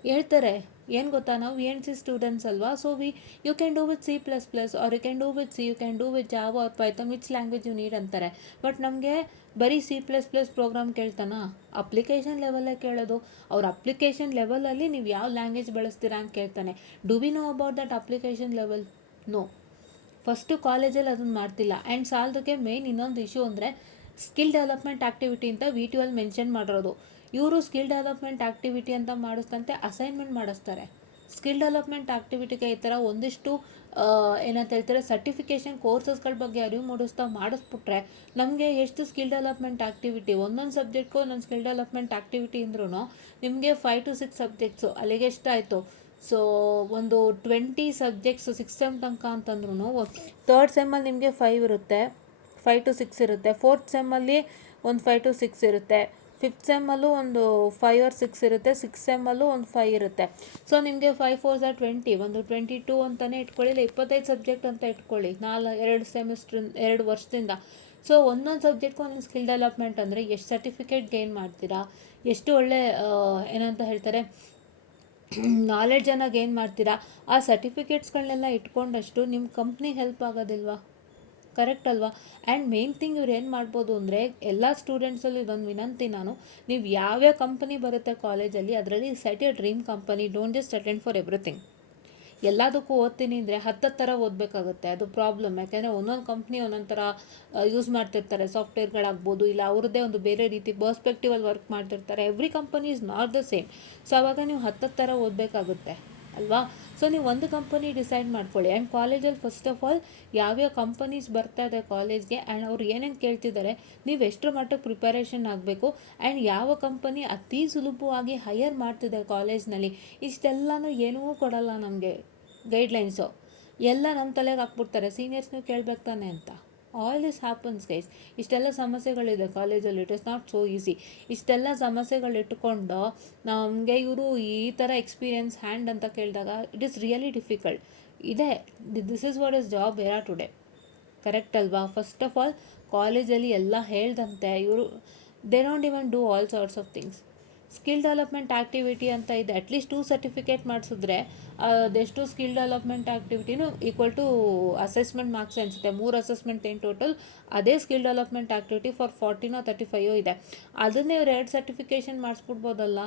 ಹೇಳ್ತಾರೆ ಏನು ಗೊತ್ತಾ, ನಾವು ENC ಸ್ಟೂಡೆಂಟ್ಸ್ ಅಲ್ವಾ, so you can do with C++ or you can do with you can do with Java or Python, which language you need ಅಂತಾರೆ. ಬಟ್ ನಮಗೆ ಬರೀ C++ ಪ್ರೋಗ್ರಾಮ್ ಕೇಳ್ತಾನ? ಅಪ್ಲಿಕೇಶನ್ ಲೆವೆಲ್ಲೇ ಕೇಳೋದು. ಅವ್ರ ಅಪ್ಲಿಕೇಶನ್ ಲೆವೆಲಲ್ಲಿ ನೀವು ಯಾವ ಲ್ಯಾಂಗ್ವೇಜ್ ಬಳಸ್ತೀರಾ ಅಂತ ಕೇಳ್ತಾನೆ. Do we know about that application level? No. First ಕಾಲೇಜಲ್ಲಿ ಅದನ್ನು ಮಾಡ್ತಿಲ್ಲ. ಆ್ಯಂಡ್ ಸಾಲದಕ್ಕೆ ಮೇಯ್ನ್ ಇನ್ನೊಂದು ಇಶ್ಯೂ ಅಂದರೆ ಸ್ಕಿಲ್ ಡೆವಲಪ್ಮೆಂಟ್ ಆ್ಯಕ್ಟಿವಿಟಿ ಅಂತ V2 ಅಲ್ಲಿ ಮೆನ್ಷನ್ ಮಾಡಿರೋದು. ಇವರು ಸ್ಕಿಲ್ ಡೆವಲಪ್ಮೆಂಟ್ ಆ್ಯಕ್ಟಿವಿಟಿ ಅಂತ ಮಾಡಿಸ್ತಂತೆ ಅಸೈನ್ಮೆಂಟ್ ಮಾಡಿಸ್ತಾರೆ. ಸ್ಕಿಲ್ ಡೆವಲಪ್ಮೆಂಟ್ ಆ್ಯಕ್ಟಿವಿಟಿಗೆ ಈ ಥರ ಒಂದಿಷ್ಟು ಏನಂತ ಹೇಳ್ತಾರೆ ಸರ್ಟಿಫಿಕೇಷನ್ ಕೋರ್ಸಸ್ಗಳ ಬಗ್ಗೆ ಅರಿವು ಮೂಡಿಸ್ತಾ ಮಾಡಿಸ್ಬಿಟ್ರೆ ನಮಗೆ ಎಷ್ಟು ಸ್ಕಿಲ್ ಡೆವಲಪ್ಮೆಂಟ್ ಆ್ಯಕ್ಟಿವಿಟಿ, ಒಂದೊಂದು ಸಬ್ಜೆಕ್ಟ್ಗೂ ಒಂದೊಂದು ಸ್ಕಿಲ್ ಡೆವಲಪ್ಮೆಂಟ್ ಆ್ಯಕ್ಟಿವಿಟಿ ಅಂದ್ರೂ ನಿಮಗೆ 5 to 6 ಸಬ್ಜೆಕ್ಟ್ಸು ಅಲ್ಲಿಗೆ ಎಷ್ಟಾಯಿತು? ಸೊ ಒಂದು 20 ಸಬ್ಜೆಕ್ಟ್ಸ್ 6 ಸೆಮ್ ತನಕ ಅಂತಂದ್ರೂ ಥರ್ಡ್ ಸೆಮ್ಮಲ್ಲಿ ನಿಮಗೆ 5 ಇರುತ್ತೆ, 5 to 6 ಇರುತ್ತೆ. ಫೋರ್ತ್ ಸೆಮ್ಮಲ್ಲಿ ಒಂದು 5 to 6 ಇರುತ್ತೆ. ಫಿಫ್ತ್ ಸೆಮ್ಮಲ್ಲೂ ಒಂದು 5 or 6 ಇರುತ್ತೆ. ಸಿಕ್ಸ್ ಸೆಮ್ಮಲ್ಲೂ ಒಂದು 5 ಇರುತ್ತೆ. ಸೊ ನಿಮಗೆ 5 4s are 20, ಒಂದು 22 ಅಂತಲೇ ಇಟ್ಕೊಳ್ಳಿ, ಇಲ್ಲ 25 ಸಬ್ಜೆಕ್ಟ್ ಅಂತ ಇಟ್ಕೊಳ್ಳಿ 2 ವರ್ಷದಿಂದ. ಸೊ ಒಂದೊಂದು ಸಬ್ಜೆಕ್ಟ್ಗೂ ಒಂದೊಂದು ಸ್ಕಿಲ್ ಡೆವಲಪ್ಮೆಂಟ್ ಅಂದರೆ ಎಷ್ಟು ಸರ್ಟಿಫಿಕೇಟ್ ಗೇನ್ ಮಾಡ್ತೀರಾ, ಎಷ್ಟು ಒಳ್ಳೆ ಏನಂತ ಹೇಳ್ತಾರೆ ನಾಲೆಡ್ಜನ್ನಾಗಿ ಏನು ಮಾಡ್ತೀರಾ, ಆ ಸರ್ಟಿಫಿಕೇಟ್ಸ್ಗಳನ್ನೆಲ್ಲ ಇಟ್ಕೊಂಡಷ್ಟು ನಿಮ್ಮ ಕಂಪ್ನಿಗೆ ಹೆಲ್ಪ್ ಆಗೋದಿಲ್ವಾ? ಕರೆಕ್ಟ್ ಅಲ್ವಾ? ಆ್ಯಂಡ್ ಮೇನ್ ಥಿಂಗ್ ಇವ್ರು ಏನು ಮಾಡ್ಬೋದು ಅಂದರೆ, ಎಲ್ಲ ಸ್ಟೂಡೆಂಟ್ಸಲ್ಲಿ ಇದೊಂದು ವಿನಂತಿ ನಾನು, ನೀವು ಯಾವ್ಯಾವ ಕಂಪನಿ ಬರುತ್ತೆ ಕಾಲೇಜಲ್ಲಿ ಅದರಲ್ಲಿ set A dream company, don't just attend for everything. ಎಲ್ಲದಕ್ಕೂ ಓದ್ತೀನಿ ಅಂದರೆ 10 ಥರ ಓದಬೇಕಾಗುತ್ತೆ, ಅದು ಪ್ರಾಬ್ಲಮ್. ಯಾಕೆಂದರೆ ಒಂದೊಂದು ಕಂಪ್ನಿ ಒಂದೊಂದು ಥರ ಯೂಸ್ ಮಾಡ್ತಿರ್ತಾರೆ, ಸಾಫ್ಟ್ವೇರ್ಗಳಾಗ್ಬೋದು, ಇಲ್ಲ ಅವ್ರದ್ದೇ ಒಂದು ಬೇರೆ ರೀತಿ ಪರ್ಸ್ಪೆಕ್ಟಿವಲ್ಲಿ ವರ್ಕ್ ಮಾಡ್ತಿರ್ತಾರೆ. Every company is not the same. So ಆವಾಗ ನೀವು 10 ಥರ ಓದಬೇಕಾಗುತ್ತೆ ಅಲ್ವಾ? ಸೊ ನೀವು ಒಂದು ಕಂಪನಿ ಡಿಸೈಡ್ ಮಾಡ್ಕೊಳ್ಳಿ. ಆ್ಯಂಡ್ ಕಾಲೇಜಲ್ಲಿ ಫಸ್ಟ್ ಆಫ್ ಆಲ್ ಯಾವ್ಯಾವ ಕಂಪನೀಸ್ ಬರ್ತಾ ಇದೆ ಕಾಲೇಜ್ಗೆ, ಆ್ಯಂಡ್ ಅವ್ರು ಏನೇನು ಕೇಳ್ತಿದ್ದಾರೆ, ನೀವು ಎಷ್ಟರ ಮಟ್ಟಕ್ಕೆ ಪ್ರಿಪರೇಷನ್ ಆಗಬೇಕು, ಆ್ಯಂಡ್ ಯಾವ ಕಂಪನಿ ಅತಿ ಸುಲಭವಾಗಿ ಹೈಯರ್ ಮಾಡ್ತಿದೆ ಕಾಲೇಜ್ನಲ್ಲಿ. ಇಷ್ಟೆಲ್ಲನೂ ಏನೂ ಕೊಡಲ್ಲ ನಮಗೆ ಗೈಡ್ಲೈನ್ಸು, ಎಲ್ಲ ನಮ್ಮ ತಲೆಗೆ ಹಾಕ್ಬಿಡ್ತಾರೆ, ಸೀನಿಯರ್ಸ್ ನೀವು ಕೇಳಬೇಕು ತಾನೆ ಅಂತ. All this happens guys. ಇಷ್ಟೆಲ್ಲ ಸಮಸ್ಯೆಗಳಿದೆ ಕಾಲೇಜಲ್ಲಿ. It is not so easy. ಇಷ್ಟೆಲ್ಲ ಸಮಸ್ಯೆಗಳಿಟ್ಕೊಂಡು ನಮಗೆ ಇವರು ಈ ಥರ ಎಕ್ಸ್ಪೀರಿಯನ್ಸ್ ಹ್ಯಾಂಡ್ ಅಂತ ಕೇಳಿದಾಗ ಇಟ್ ಈಸ್ ರಿಯಲಿ ಡಿಫಿಕಲ್ಟ್. ಇದೆ, this is what is job era today. Correct ಅಲ್ವಾ? ಫಸ್ಟ್ ಆಫ್ ಆಲ್ ಕಾಲೇಜಲ್ಲಿ ಎಲ್ಲ ಹೇಳ್ದಂತೆ ಇವರು they don't even do all sorts of things. Skill development activity ಅಂತ ಇದೆ, ಅಟ್ಲೀಸ್ಟ್ 2 ಸರ್ಟಿಫಿಕೇಟ್ ಮಾಡಿಸಿದ್ರೆ ಅದೆಷ್ಟು ಸ್ಕಿಲ್ ಡೆವಲಪ್ಮೆಂಟ್ ಆ್ಯಕ್ಟಿವಿಟಿನೂ ಈಕ್ವಲ್ ಟು ಅಸೆಸ್ಮೆಂಟ್ ಮಾರ್ಕ್ಸ್ ಅನಿಸುತ್ತೆ. 3 ಅಸೆಸ್ಮೆಂಟ್ ಏನು ಟೋಟಲ್, ಅದೇ ಸ್ಕಿಲ್ ಡೆವಲಪ್ಮೆಂಟ್ ಆ್ಯಕ್ಟಿವಿಟಿ ಫಾರ್ 40 35 ಇದೆ. ಅದನ್ನೇ ಇವ್ರು 2 ಸರ್ಟಿಫಿಕೇಷನ್ ಮಾಡಿಸ್ಬಿಡ್ಬೋದಲ್ಲ.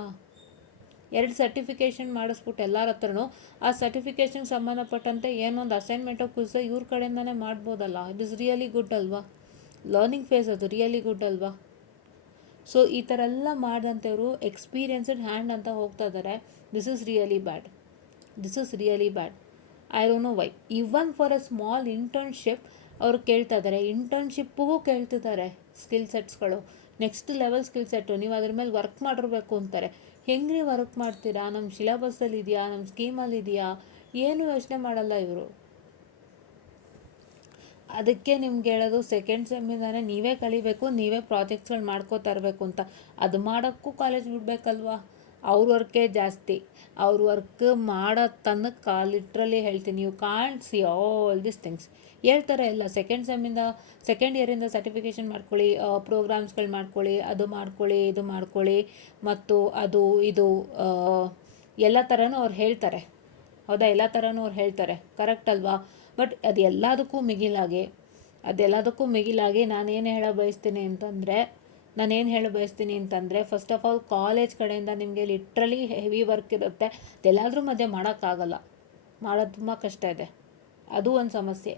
2 ಸರ್ಟಿಫಿಕೇಷನ್ ಮಾಡಿಸ್ಬಿಟ್ಟು ಎಲ್ಲರ ಹತ್ರನೂ ಆ ಸರ್ಟಿಫಿಕೇಷನ್ಗೆ ಸಂಬಂಧಪಟ್ಟಂತೆ ಏನೊಂದು ಅಸೈನ್ಮೆಂಟೋ ಕ್ವಿಝೋ ಇವ್ರ ಕಡೆಯಿಂದನೇ ಮಾಡ್ಬೋದಲ್ಲ. ಇಟ್ ಇಸ್ ರಿಯಲಿ ಗುಡ್ ಅಲ್ವಾ? ಲರ್ನಿಂಗ್ ಫೇಸ್ ಅದು ರಿಯಲಿ ಗುಡ್ ಅಲ್ವಾ? ಸೊ ಈ ಥರ ಎಲ್ಲ ಮಾಡಿದಂಥವ್ರು ಎಕ್ಸ್ಪೀರಿಯನ್ಸ್ಡ್ ಹ್ಯಾಂಡ್ ಅಂತ ಹೋಗ್ತಾ ಇದ್ದಾರೆ. This is really bad. I don't know why. Even for a small internship ಅವ್ರು ಕೇಳ್ತಾ ಇದ್ದಾರೆ, ಇಂಟರ್ನ್ಶಿಪ್ಪಿಗೂ ಕೇಳ್ತಿದ್ದಾರೆ ಸ್ಕಿಲ್ ಸೆಟ್ಸ್ಗಳು, ನೆಕ್ಸ್ಟ್ ಲೆವೆಲ್ ಸ್ಕಿಲ್ ಸೆಟ್ಟು. ನೀವು ಅದ್ರ ಮೇಲೆ ವರ್ಕ್ ಮಾಡಿರ್ಬೇಕು ಅಂತಾರೆ. ಹೆಂಗೆ ನೀವು ವರ್ಕ್ ಮಾಡ್ತೀರಾ? ನಮ್ಮ ಸಿಲೆಬಸ್ಸಲ್ಲಿ ಇದೆಯಾ, ನಮ್ಮ ಸ್ಕೀಮಲ್ಲಿ ಇದೆಯಾ? ಏನು ಯೋಚನೆ ಮಾಡಲ್ಲ ಇವರು. ಅದಕ್ಕೆ ನಿಮ್ಗೆ ಹೇಳೋದು, ಸೆಕೆಂಡ್ ಸೆಮ್ಮಿಂದಾನೆ ನೀವೇ ಕಲಿಬೇಕು, ನೀವೇ ಪ್ರಾಜೆಕ್ಟ್ಸ್ಗಳು ಮಾಡ್ಕೋತಾ ಇರಬೇಕು ಅಂತ. ಅದು ಮಾಡೋಕ್ಕೂ ಕಾಲೇಜ್ ಬಿಡಬೇಕಲ್ವಾ? ಅವ್ರ ವರ್ಕೇ ಜಾಸ್ತಿ. ಅವ್ರ ವರ್ಕ್ ಮಾಡೋ ತನಕ ಲಿಟ್ರಲಿ ಹೇಳ್ತೀನಿ, you can't see all this things. ಹೇಳ್ತಾರೆ ಎಲ್ಲ, ಸೆಕೆಂಡ್ ಇಯರಿಂದ ಸರ್ಟಿಫಿಕೇಷನ್ ಮಾಡ್ಕೊಳ್ಳಿ, ಪ್ರೋಗ್ರಾಮ್ಸ್ಗಳು ಮಾಡ್ಕೊಳ್ಳಿ, ಅದು ಮಾಡ್ಕೊಳ್ಳಿ, ಇದು ಮಾಡ್ಕೊಳ್ಳಿ, ಮತ್ತು ಅದು ಇದು ಎಲ್ಲ ಥರನೂ ಅವ್ರು ಹೇಳ್ತಾರೆ. ಹೌದಾ? ಎಲ್ಲ ಥರನೂ ಅವ್ರು ಹೇಳ್ತಾರೆ, ಕರೆಕ್ಟ್ ಅಲ್ವಾ? ಬಟ್ ಅದೆಲ್ಲದಕ್ಕೂ ಮಿಗಿಲಾಗಿ ನಾನೇನು ಹೇಳ ಬಯಸ್ತೀನಿ ಅಂತಂದರೆ ಫಸ್ಟ್ ಆಫ್ ಆಲ್ ಕಾಲೇಜ್ ಕಡೆಯಿಂದ ನಿಮಗೆ ಲಿಟ್ರಲಿ ಹೆವಿ ವರ್ಕ್ ಇರುತ್ತೆ. ಅದೆಲ್ಲದ್ರ ಮಧ್ಯೆ ಮಾಡೋಕ್ಕಾಗಲ್ಲ, ಮಾಡೋದು ತುಂಬ ಕಷ್ಟ ಇದೆ. ಅದು ಒಂದು ಸಮಸ್ಯೆ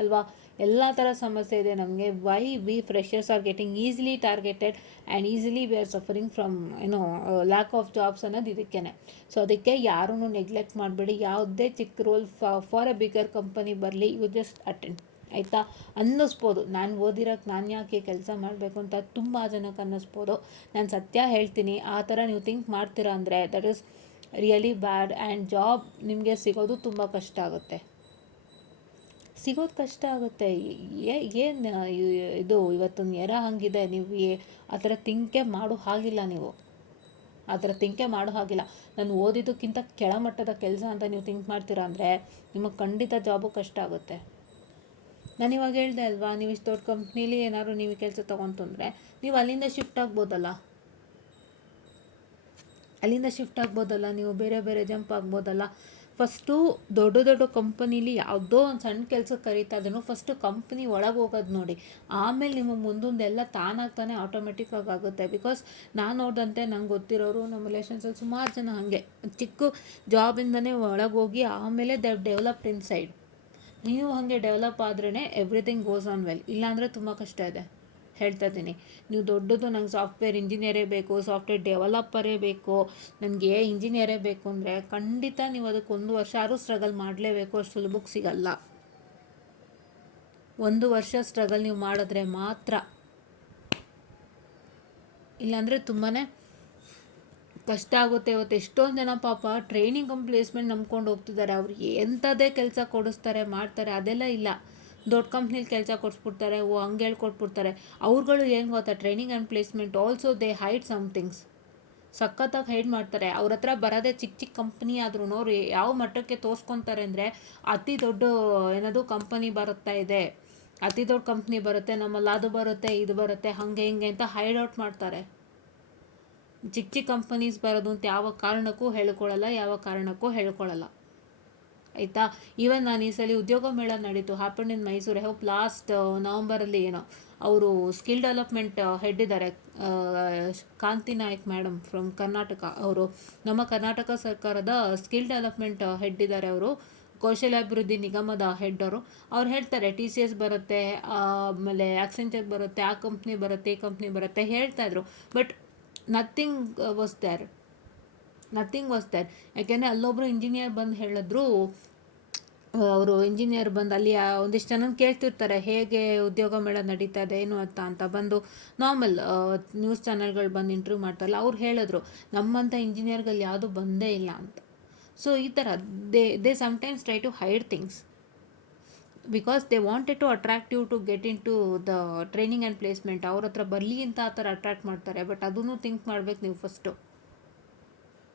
ಅಲ್ವಾ? ಎಲ್ಲ ಥರ ಸಮಸ್ಯೆ ಇದೆ ನಮಗೆ. Why we freshers are getting easily targeted and easily we are suffering from lack of jobs ಅನ್ನೋದು ಇದಕ್ಕೇ. ಸೊ ಅದಕ್ಕೆ ಯಾರೂ ನೆಗ್ಲೆಕ್ಟ್ ಮಾಡಬೇಡಿ. ಯಾವುದೇ ಚಿಕ್ಕ role for a bigger company ಬರಲಿ, ಯು ಜಸ್ಟ್ ಅಟೆಂಡ್, ಆಯಿತಾ? ಅನ್ನಿಸ್ಬೋದು, ನಾನು ಓದಿರೋಕ್ಕೆ ನಾನು ಯಾಕೆ ಕೆಲಸ ಮಾಡಬೇಕು ಅಂತ ತುಂಬ ಜನಕ್ಕೆ ಅನ್ನಿಸ್ಬೋದು. ನಾನು ಸತ್ಯ ಹೇಳ್ತೀನಿ, ಆ ಥರ ನೀವು ಥಿಂಕ್ ಮಾಡ್ತೀರಾ ಅಂದರೆ that is really bad. And job ನಿಮಗೆ ಸಿಗೋದು ತುಂಬ ಕಷ್ಟ ಆಗುತ್ತೆ. ಏನು ಇದು ಇವತ್ತೊಂದು ಎರ ಹಂಗಿದೆ. ನೀವು ಆ ಥರ ಥಿಂಕೇ ಮಾಡೋ ಹಾಗಿಲ್ಲ. ನಾನು ಓದಿದ್ದಕ್ಕಿಂತ ಕೆಳಮಟ್ಟದ ಕೆಲಸ ಅಂತ ನೀವು ಥಿಂಕ್ ಮಾಡ್ತೀರಾ ಅಂದರೆ ನಿಮಗೆ ಖಂಡಿತ ಜಾಬು ಕಷ್ಟ ಆಗುತ್ತೆ. ನಾನು ಇವಾಗ ಹೇಳ್ದೆ ಅಲ್ವಾ, ನೀವು ಇಷ್ಟು ದೊಡ್ಡ ಕಂಪ್ನೀಲಿ ಏನಾದ್ರು ನೀವು ಕೆಲಸ ತೊಗೊಂತಂದರೆ ನೀವು ಅಲ್ಲಿಂದ ಶಿಫ್ಟ್ ಆಗ್ಬೋದಲ್ಲ, ನೀವು ಬೇರೆ ಜಂಪ್ ಆಗ್ಬೋದಲ್ಲ. ಫಸ್ಟು ದೊಡ್ಡ ಕಂಪನೀಲಿ ಯಾವುದೋ ಒಂದು ಸಣ್ಣ ಕೆಲಸಕ್ಕೆ ಕರೀತಾ ಅದನ್ನು ಫಸ್ಟು ಕಂಪ್ನಿ ಒಳಗೆ ಹೋಗೋದು ನೋಡಿ, ಆಮೇಲೆ ನಿಮ್ಮ ಮುಂದೊಂದೆಲ್ಲ ತಾನಾಗ್ತಾನೆ ಆಟೋಮೆಟಿಕ್ ಆಗುತ್ತೆ. ಬಿಕಾಸ್ ನಾನು ನೋಡಿದಂತೆ ನಂಗೆ ಗೊತ್ತಿರೋರು ನಮ್ಮ ರಿಲೇಷನ್ಸಲ್ಲಿ ಸುಮಾರು ಜನ ಹಾಗೆ ಚಿಕ್ಕ ಜಾಬಿಂದನೇ ಒಳಗೆ ಹೋಗಿ ಆಮೇಲೆ ದೇ ಡೆವಲಪ್ಡ್ ಇನ್ ಸೈಡ್. ನೀವು ಹಾಗೆ ಡೆವಲಪ್ ಆದ್ರೇ ಎವ್ರಿಥಿಂಗ್ ಗೋಸ್ ಆನ್ ವೆಲ್. ಇಲ್ಲಾಂದರೆ ತುಂಬ ಕಷ್ಟ ಇದೆ, ಹೇಳ್ತಾ ಇದ್ದೀನಿ. ನೀವು ದೊಡ್ಡದು ನಂಗೆ ಸಾಫ್ಟ್ವೇರ್ ಇಂಜಿನಿಯರೇ ಬೇಕು, ಸಾಫ್ಟ್ವೇರ್ ಡೆವಲಪರೇ ಬೇಕು, ನನಗೆ ಇಂಜಿನಿಯರೇ ಬೇಕು ಅಂದರೆ ಖಂಡಿತ ನೀವು ಅದಕ್ಕೆ 1 ವರ್ಷ ಆದರೂ ಸ್ಟ್ರಗಲ್ ಮಾಡಲೇಬೇಕು. ಅಷ್ಟು ಸುಲಭಕ್ಕೆ ಸಿಗಲ್ಲ. 1 ವರ್ಷ ಸ್ಟ್ರಗಲ್ ನೀವು ಮಾಡಿದ್ರೆ ಮಾತ್ರ, ಇಲ್ಲಾಂದರೆ ತುಂಬಾ ಕಷ್ಟ ಆಗುತ್ತೆ. ಇವತ್ತು ಎಷ್ಟೊಂದು ಜನ ಪಾಪ ಟ್ರೈನಿಂಗ್ ಪ್ಲೇಸ್ಮೆಂಟ್ ನಂಬ್ಕೊಂಡು ಹೋಗ್ತಿದ್ದಾರೆ. ಅವ್ರಿಗೆ ಎಂಥದೇ ಕೆಲಸ ಕೊಡಿಸ್ತಾರೆ, ಮಾಡ್ತಾರೆ, ಅದೆಲ್ಲ ಇಲ್ಲ. ದೊಡ್ಡ ಕಂಪ್ನಿಲಿ ಕೆಲಸ ಕೊಡಿಸ್ಬಿಡ್ತಾರೆ, ಹಂಗೆ ಹೇಳ್ಕೊಟ್ಬಿಡ್ತಾರೆ. ಅವ್ರುಗಳು ಏನು ಗೊತ್ತಾ, training and placement also they hide somethings. ಸಖತ್ತಾಗಿ ಹೈಡ್ ಮಾಡ್ತಾರೆ. ಅವ್ರ ಹತ್ರ ಬರೋದೇ ಚಿಕ್ಕ ಕಂಪ್ನಿ ಆದ್ರೂ ಅವ್ರು ಯಾವ ಮಟ್ಟಕ್ಕೆ ತೋರಿಸ್ಕೊತಾರೆ ಅಂದರೆ, ಅತಿ ದೊಡ್ಡ ಕಂಪನಿ ಬರುತ್ತಾ ಇದೆ, ಅತಿ ದೊಡ್ಡ ಕಂಪ್ನಿ ಬರುತ್ತೆ, ನಮ್ಮಲ್ಲಿ ಅದು ಬರುತ್ತೆ, ಇದು ಬರುತ್ತೆ, ಹಾಗೆ ಹಿಂಗೆ ಅಂತ ಹೈಡ್ ಔಟ್ ಮಾಡ್ತಾರೆ. ಚಿಕ್ಕ ಚಿಕ್ಕ ಕಂಪನೀಸ್ ಬರೋದು ಅಂತ ಯಾವ ಕಾರಣಕ್ಕೂ ಹೇಳ್ಕೊಳ್ಳಲ್ಲ. ಆಯಿತಾ. ಈವನ್ ನಾನು ಈ ಸಲ ಉದ್ಯೋಗ ಮೇಳ ನಡೀತು, happen in Mysuru. I hope last ನವಂಬರಲ್ಲಿ ಏನೋ ಅವರು ಸ್ಕಿಲ್ ಡೆವಲಪ್ಮೆಂಟ್ ಹೆಡ್ ಇದ್ದಾರೆ, ಕಾಂತಿ ನಾಯಕ್ ಮೇಡಮ್ ಫ್ರಮ್ ಕರ್ನಾಟಕ. ಅವರು ನಮ್ಮ ಕರ್ನಾಟಕ ಸರ್ಕಾರದ ಸ್ಕಿಲ್ ಡೆವಲಪ್ಮೆಂಟ್ ಹೆಡ್ ಇದ್ದಾರೆ. ಅವರು ಕೌಶಲ್ಯಾಭಿವೃದ್ಧಿ ನಿಗಮದ ಹೆಡ್ ಅವ್ರು ಹೇಳ್ತಾರೆ ಟಿ ಸಿ ಎಸ್ ಬರುತ್ತೆ, ಆಮೇಲೆ ಆಕ್ಸೆಂಚರ್ ಬರುತ್ತೆ, ಆ ಕಂಪ್ನಿ ಬರುತ್ತೆ, ಈ ಕಂಪ್ನಿ ಬರುತ್ತೆ ಹೇಳ್ತಾಯಿದ್ರು. But nothing was there. ಯಾಕೆಂದರೆ ಅಲ್ಲೊಬ್ಬರು ಇಂಜಿನಿಯರ್ ಬಂದು ಹೇಳಿದ್ರು, ಅವರು ಇಂಜಿನಿಯರ್ ಬಂದು ಅಲ್ಲಿ ಒಂದಿಷ್ಟು ಜನ ಕೇಳ್ತಿರ್ತಾರೆ ಹೇಗೆ ಉದ್ಯೋಗ ಮೇಳ ನಡೀತಾ ಇದೆ ಏನು ಅಂತ ಬಂದು ನಾರ್ಮಲ್ ನ್ಯೂಸ್ ಚಾನಲ್ಗಳು ಬಂದು ಇಂಟರ್ವ್ಯೂ ಮಾಡ್ತಾರಲ್ಲ, ಅವ್ರು ಹೇಳಿದ್ರು ನಮ್ಮಂಥ ಇಂಜಿನಿಯರ್ಗಳು ಯಾವುದು ಬಂದೇ ಇಲ್ಲ ಅಂತ. ಸೊ ಈ ಥರ they sometimes try to hide things because they wanted to attract you to get in to the training and placement. ಅವ್ರ ಹತ್ರ ಬರಲಿ ಅಂತ ಆ ಥರ ಅಟ್ರಾಕ್ಟ್ ಮಾಡ್ತಾರೆ. ಬಟ್ ಅದನ್ನು ಥಿಂಕ್ ಮಾಡ್ಬೇಕು ನೀವು ಫಸ್ಟು.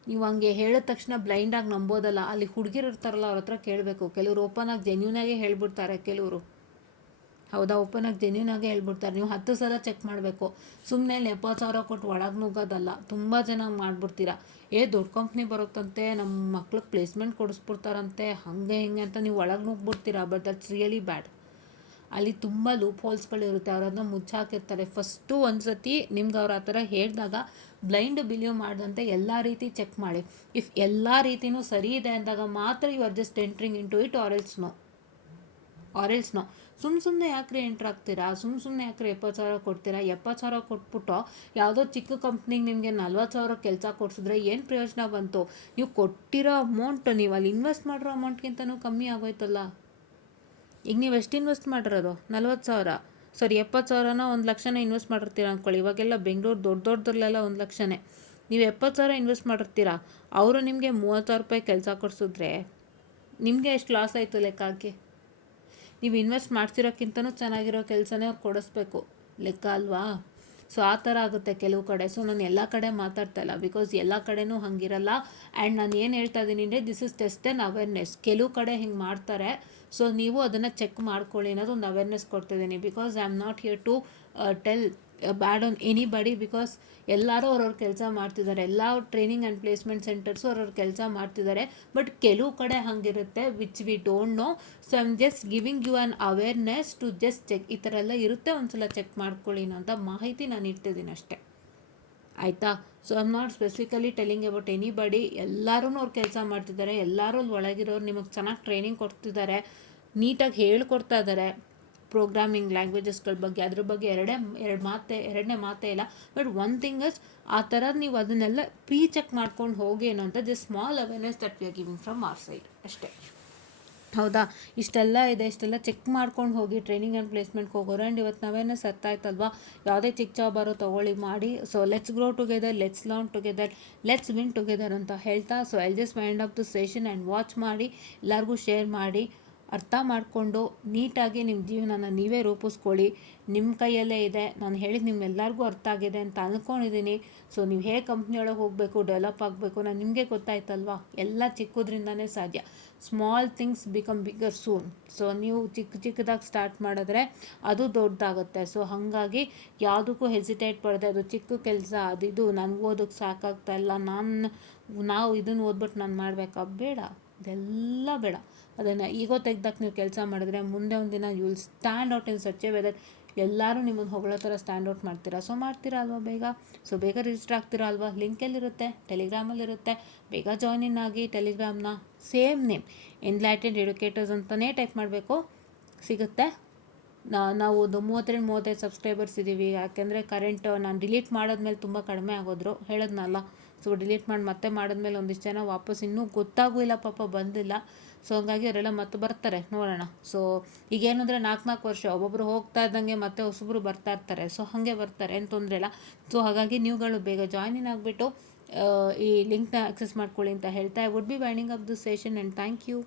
ನೀವು ಹಂಗೆ ಹೇಳಿದ ತಕ್ಷಣ ಬ್ಲೈಂಡಾಗಿ ನಂಬೋದಲ್ಲ. ಅಲ್ಲಿ ಹುಡುಗಿರು ಇರ್ತಾರಲ್ಲ ಅವ್ರ ಹತ್ರ ಕೇಳಬೇಕು. ಕೆಲವರು ಓಪನಾಗಿ ಜೆನ್ಯೂನಾಗೆ ಹೇಳ್ಬಿಡ್ತಾರೆ, ಕೆಲವರು ಹೌದಾ ಓಪನಾಗಿ ಜೆನ್ಯೂನಾಗೆ ಹೇಳ್ಬಿಡ್ತಾರೆ. ನೀವು 10 ಸಲ ಚೆಕ್ ಮಾಡಬೇಕು. ಸುಮ್ಮನೆ 70,000 ಕೊಟ್ಟು ಒಳಗೆ ನುಗ್ಗೋದಲ್ಲ. ತುಂಬ ಜನ ಮಾಡಿಬಿಡ್ತೀರಾ. ದೊಡ್ಡ ಕಂಪ್ನಿ ಬರುತ್ತಂತೆ, ನಮ್ಮ ಮಕ್ಳಿಗೆ ಪ್ಲೇಸ್ಮೆಂಟ್ ಕೊಡಿಸ್ಬಿಡ್ತಾರಂತೆ, ಹಾಗೆ ಹಿಂಗೆ ಅಂತ ನೀವು ಒಳಗೆ ನುಗ್ಬಿಡ್ತೀರಾ. But that's really bad. ಅಲ್ಲಿ ತುಂಬ ಲೂಪ್ ಹೋಲ್ಸ್ಗಳಿರುತ್ತೆ, ಅವರನ್ನ ಮುಚ್ಚಾಕಿರ್ತಾರೆ. ಫಸ್ಟು ಒಂದು ಸತಿ ನಿಮ್ಗೆ ಅವ್ರು ಆ ಥರ ಹೇಳಿದಾಗ ಬ್ಲೈಂಡ್ ಬಿಲೀವ್ ಮಾಡಿದಂತೆ ಎಲ್ಲ ರೀತಿ ಚೆಕ್ ಮಾಡಿ. ಇಫ್ ಎಲ್ಲ ರೀತಿಯೂ ಸರಿ ಇದೆ ಅಂದಾಗ ಮಾತ್ರ you are just entering in to it, or else no. ಸುಮ್ಮನೆ ಯಾಕ್ರೆ ಎಂಟ್ರ್ ಆಗ್ತೀರಾ? ಸುಮ್ಮನೆ ಯಾಕ್ರೆ 70,000 ಕೊಡ್ತೀರಾ? 70,000 ಕೊಟ್ಬಿಟ್ಟು ಯಾವುದೋ ಚಿಕ್ಕ ಕಂಪ್ನಿಗೆ ನಿಮಗೆ 40,000 ಕೆಲಸ ಕೊಡಿಸಿದ್ರೆ ಏನು ಪ್ರಯೋಜನ ಬಂತು? ನೀವು ಕೊಟ್ಟಿರೋ ಅಮೌಂಟ್, ನೀವು ಅಲ್ಲಿ ಇನ್ವೆಸ್ಟ್ ಮಾಡಿರೋ ಅಮೌಂಟ್ಗಿಂತನೂ ಕಮ್ಮಿ ಆಗೋಯ್ತಲ್ಲ. ಈಗ ನೀವು ಎಷ್ಟು ಇನ್ವೆಸ್ಟ್ ಮಾಡಿರೋದು? 40,000 ಸರಿ, 70,000ನ 1,00,000 ಇನ್ವೆಸ್ಟ್ ಮಾಡಿರ್ತೀರ ಅಂದ್ಕೊಳ್ಳಿ. ಇವಾಗೆಲ್ಲ ಬೆಂಗಳೂರು ದೊಡ್ಡದರಲ್ಲೆಲ್ಲ 1,00,000. ನೀವು 70,000 ಇನ್ವೆಸ್ಟ್ ಮಾಡಿರ್ತೀರ, ಅವರು ನಿಮಗೆ 30,000 ರೂಪಾಯಿ ಕೆಲಸ ಕೊಡಿಸಿದ್ರೆ ನಿಮಗೆ ಎಷ್ಟು ಲಾಸ್ ಆಯಿತು ಲೆಕ್ಕ ಹಾಕಿ. ನೀವು ಇನ್ವೆಸ್ಟ್ ಮಾಡ್ತಿರೋಕ್ಕಿಂತನೂ ಚೆನ್ನಾಗಿರೋ ಕೆಲಸನೇ ಅವ್ರು ಕೊಡಿಸ್ಬೇಕು, ಲೆಕ್ಕ ಅಲ್ವಾ? ಸೊ ಆ ಥರ ಆಗುತ್ತೆ ಕೆಲವು ಕಡೆ. ಸೊ ನಾನು ಎಲ್ಲ ಕಡೆ ಮಾತಾಡ್ತಾ ಇಲ್ಲ, ಬಿಕಾಸ್ ಎಲ್ಲ ಕಡೆನೂ ಹಂಗಿರಲ್ಲ. ಆ್ಯಂಡ್ ನಾನು ಏನು ಹೇಳ್ತಾ ಇದ್ದೀನಿ ಅಂದರೆ this is just N awareness. ಕೆಲವು ಕಡೆ ಹಿಂಗೆ ಮಾಡ್ತಾರೆ, ಸೊ ನೀವು ಅದನ್ನು ಚೆಕ್ ಮಾಡ್ಕೊಳ್ಳಿ ಅನ್ನೋದು ಒಂದು ಅವೇರ್ನೆಸ್ ಕೊಡ್ತಿದ್ದೀನಿ. Because I am not here to tell bad on anybody. Because ಎಲ್ಲರೂ ಅವ್ರವ್ರ ಕೆಲಸ ಮಾಡ್ತಿದ್ದಾರೆ, ಎಲ್ಲ ಟ್ರೈನಿಂಗ್ ಆ್ಯಂಡ್ ಪ್ಲೇಸ್ಮೆಂಟ್ ಸೆಂಟರ್ಸು ಅವ್ರವ್ರ ಕೆಲಸ ಮಾಡ್ತಿದ್ದಾರೆ. ಬಟ್ ಕೆಲವು ಕಡೆ ಹಾಗಿರುತ್ತೆ which we don't know. So I am just giving you an awareness to just check. ಈ ಥರ ಎಲ್ಲ ಇರುತ್ತೆ, ಒಂದ್ಸಲ ಚೆಕ್ ಮಾಡ್ಕೊಳ್ಳಿ ಅನ್ನೋಂಥ ಮಾಹಿತಿ ನಾನು ಇಡ್ತಿದ್ದೀನಿ ಅಷ್ಟೇ, ಆಯಿತಾ? So I am not specifically telling about anybody. ಎಲ್ಲರೂ ಅವ್ರು ಕೆಲಸ ಮಾಡ್ತಿದ್ದಾರೆ, ಎಲ್ಲರೂ ಅಲ್ಲಿ ಒಳಗಿರೋರು ನಿಮಗೆ ಚೆನ್ನಾಗಿ ಟ್ರೈನಿಂಗ್ ಕೊಡ್ತಿದ್ದಾರೆ, ನೀಟಾಗಿ ಹೇಳ್ಕೊಡ್ತಾ ಇದ್ದಾರೆ ಪ್ರೋಗ್ರಾಮಿಂಗ್ ಲ್ಯಾಂಗ್ವೇಜಸ್ಗಳ ಬಗ್ಗೆ. ಅದ್ರ ಬಗ್ಗೆ ಎರಡನೇ ಮಾತೇ ಇಲ್ಲ. ಬಟ್ ಒನ್ ಥಿಂಗ್ ಇಸ್, ಆ ಥರ ನೀವು ಅದನ್ನೆಲ್ಲ ಚೆಕ್ ಮಾಡ್ಕೊಂಡು ಹೋಗಿ ಏನೋ ಅಂತ just small awareness that we are giving from our side ಅಷ್ಟೇ, ಹೌದಾ? ಇಷ್ಟೆಲ್ಲ ಇದೆ, ಇಷ್ಟೆಲ್ಲ ಚೆಕ್ ಮಾಡ್ಕೊಂಡು ಹೋಗಿ ಟ್ರೈನಿಂಗ್ ಆ್ಯಂಡ್ ಪ್ಲೇಸ್ಮೆಂಟ್ಗೆ ಹೋಗೋರು. ಆ್ಯಂಡ್ ಇವತ್ತು ನಾವೇನೋ ಆಯ್ತಲ್ವಾ, ಯಾವುದೇ ಚಿಕ್ಕ ಜಾಬ್ ಬರೋ ತೊಗೊಳ್ಳಿ ಮಾಡಿ. So let's grow together, let's learn together, let's win together ಅಂತ ಹೇಳ್ತಾ, so I just mind up the session and watch ಮಾಡಿ, ಎಲ್ಲರಿಗೂ ಶೇರ್ ಮಾಡಿ, ಅರ್ಥ ಮಾಡಿಕೊಂಡು ನೀಟಾಗಿ ನಿಮ್ಮ ಜೀವನನ ನೀವೇ ರೂಪಿಸ್ಕೊಳ್ಳಿ. ನಿಮ್ಮ ಕೈಯಲ್ಲೇ ಇದೆ. ನಾನು ಹೇಳಿದ ನಿಮ್ಮೆಲ್ಲರಿಗೂ ಅರ್ಥ ಆಗಿದೆ ಅಂತ ಅಂದ್ಕೊಂಡಿದ್ದೀನಿ. ಸೊ ನೀವು ಹೇಗೆ ಕಂಪ್ನಿಯೊಳಗೆ ಹೋಗಬೇಕು, ಡೆವಲಪ್ ಆಗಬೇಕು, ನಾನು ನಿಮಗೆ ಗೊತ್ತಾಯ್ತಲ್ವಾ, ಎಲ್ಲ ಚಿಕ್ಕದ್ರಿಂದನೇ ಸಾಧ್ಯ. Small things become bigger soon. So ನೀವು ಚಿಕ್ಕದಾಗಿ ಸ್ಟಾರ್ಟ್ ಮಾಡಿದ್ರೆ ಅದು ದೊಡ್ಡದಾಗುತ್ತೆ. ಸೊ ಹಾಗಾಗಿ ಯಾವುದಕ್ಕೂ ಹೆಸಿಟೇಟ್ ಪಡದೆ, ಅದು ಚಿಕ್ಕ ಕೆಲಸ, ಅದು ನನಗೆ ಓದೋಕ್ಕೆ ಸಾಕಾಗ್ತಾ ಇಲ್ಲ, ನಾವು ಇದನ್ನು ಓದ್ಬಿಟ್ಟು ನಾನು ಮಾಡಬೇಕಾ? ಬೇಡ, ಇದೆಲ್ಲ ಬೇಡ. ಅದನ್ನು ಈಗೋ ತೆಗ್ದಾಕ ನೀವು ಕೆಲಸ ಮಾಡಿದ್ರೆ ಮುಂದೆ ಒಂದು ದಿನ you will stand out in such a way that ಎಲ್ಲರೂ ನಿಮ್ಮನ್ನು ಹೊಗಳೋ ಥರ ಸ್ಟ್ಯಾಂಡ್ ಔಟ್ ಮಾಡ್ತೀರಾ. ಸೊ ಮಾಡ್ತೀರಾ ಅಲ್ವಾ ಬೇಗ? ಸೊ ಬೇಗ ರಿಜಿಸ್ಟರ್ ಆಗ್ತೀರಾ ಅಲ್ವಾ? ಲಿಂಕೆಲ್ಲಿರುತ್ತೆ, ಟೆಲಿಗ್ರಾಮಲ್ಲಿರುತ್ತೆ. ಬೇಗ ಜಾಯ್ನ್ ಇನ್ ಆಗಿ ಟೆಲಿಗ್ರಾಮ್ನ. ಸೇಮ್ ನೇಮ್, ಎನ್ಲೈಟೆಡ್ ಎಡ್ಯುಕೇಟರ್ಸ್ ಅಂತಲೇ ಟೈಪ್ ಮಾಡಬೇಕು, ಸಿಗುತ್ತೆ. ನಾವು ಒಂದು 32-35 ಸಬ್ಸ್ಕ್ರೈಬರ್ಸ್ ಇದ್ದೀವಿ. ಯಾಕೆಂದರೆ ಕರೆಂಟ್ ನಾನು ಡಿಲೀಟ್ ಮಾಡಿದ್ಮೇಲೆ ತುಂಬ ಕಡಿಮೆ ಆಗೋದ್ರು, ಹೇಳೋದ್ನಲ್ಲ. ಸೊ ಡಿಲೀಟ್ ಮತ್ತೆ ಮಾಡಿದ್ಮೇಲೆ ಒಂದಿಷ್ಟು ಜನ ವಾಪಸ್ ಇನ್ನೂ ಗೊತ್ತಾಗೂ ಇಲ್ಲ ಪಾಪ, ಬಂದಿಲ್ಲ. ಸೊ ಹಂಗಾಗಿ ಅವರೆಲ್ಲ ಮತ್ತೆ ಬರ್ತಾರೆ, ನೋಡೋಣ. ಸೊ ಈಗೇನಂದರೆ 4 ವರ್ಷ ಒಬ್ಬೊಬ್ಬರು ಹೋಗ್ತಾ ಇದ್ದಂಗೆ ಮತ್ತೆ ಹೊಸಬ್ರು ಬರ್ತಾ ಇರ್ತಾರೆ. ಸೊ ಹಾಗೆ ಬರ್ತಾರೆ, ಏನು ತೊಂದರೆ ಇಲ್ಲ. ಸೊ ಹಾಗಾಗಿ ನೀವುಗಳು ಬೇಗ ಜಾಯ್ನ್ ಇನ್ ಆಗಿಬಿಟ್ಟು ಈ ಲಿಂಕ್ನ ಆಕ್ಸೆಸ್ ಮಾಡ್ಕೊಳ್ಳಿ ಅಂತ ಹೇಳ್ತಾ, I would be winding up this session and thank you.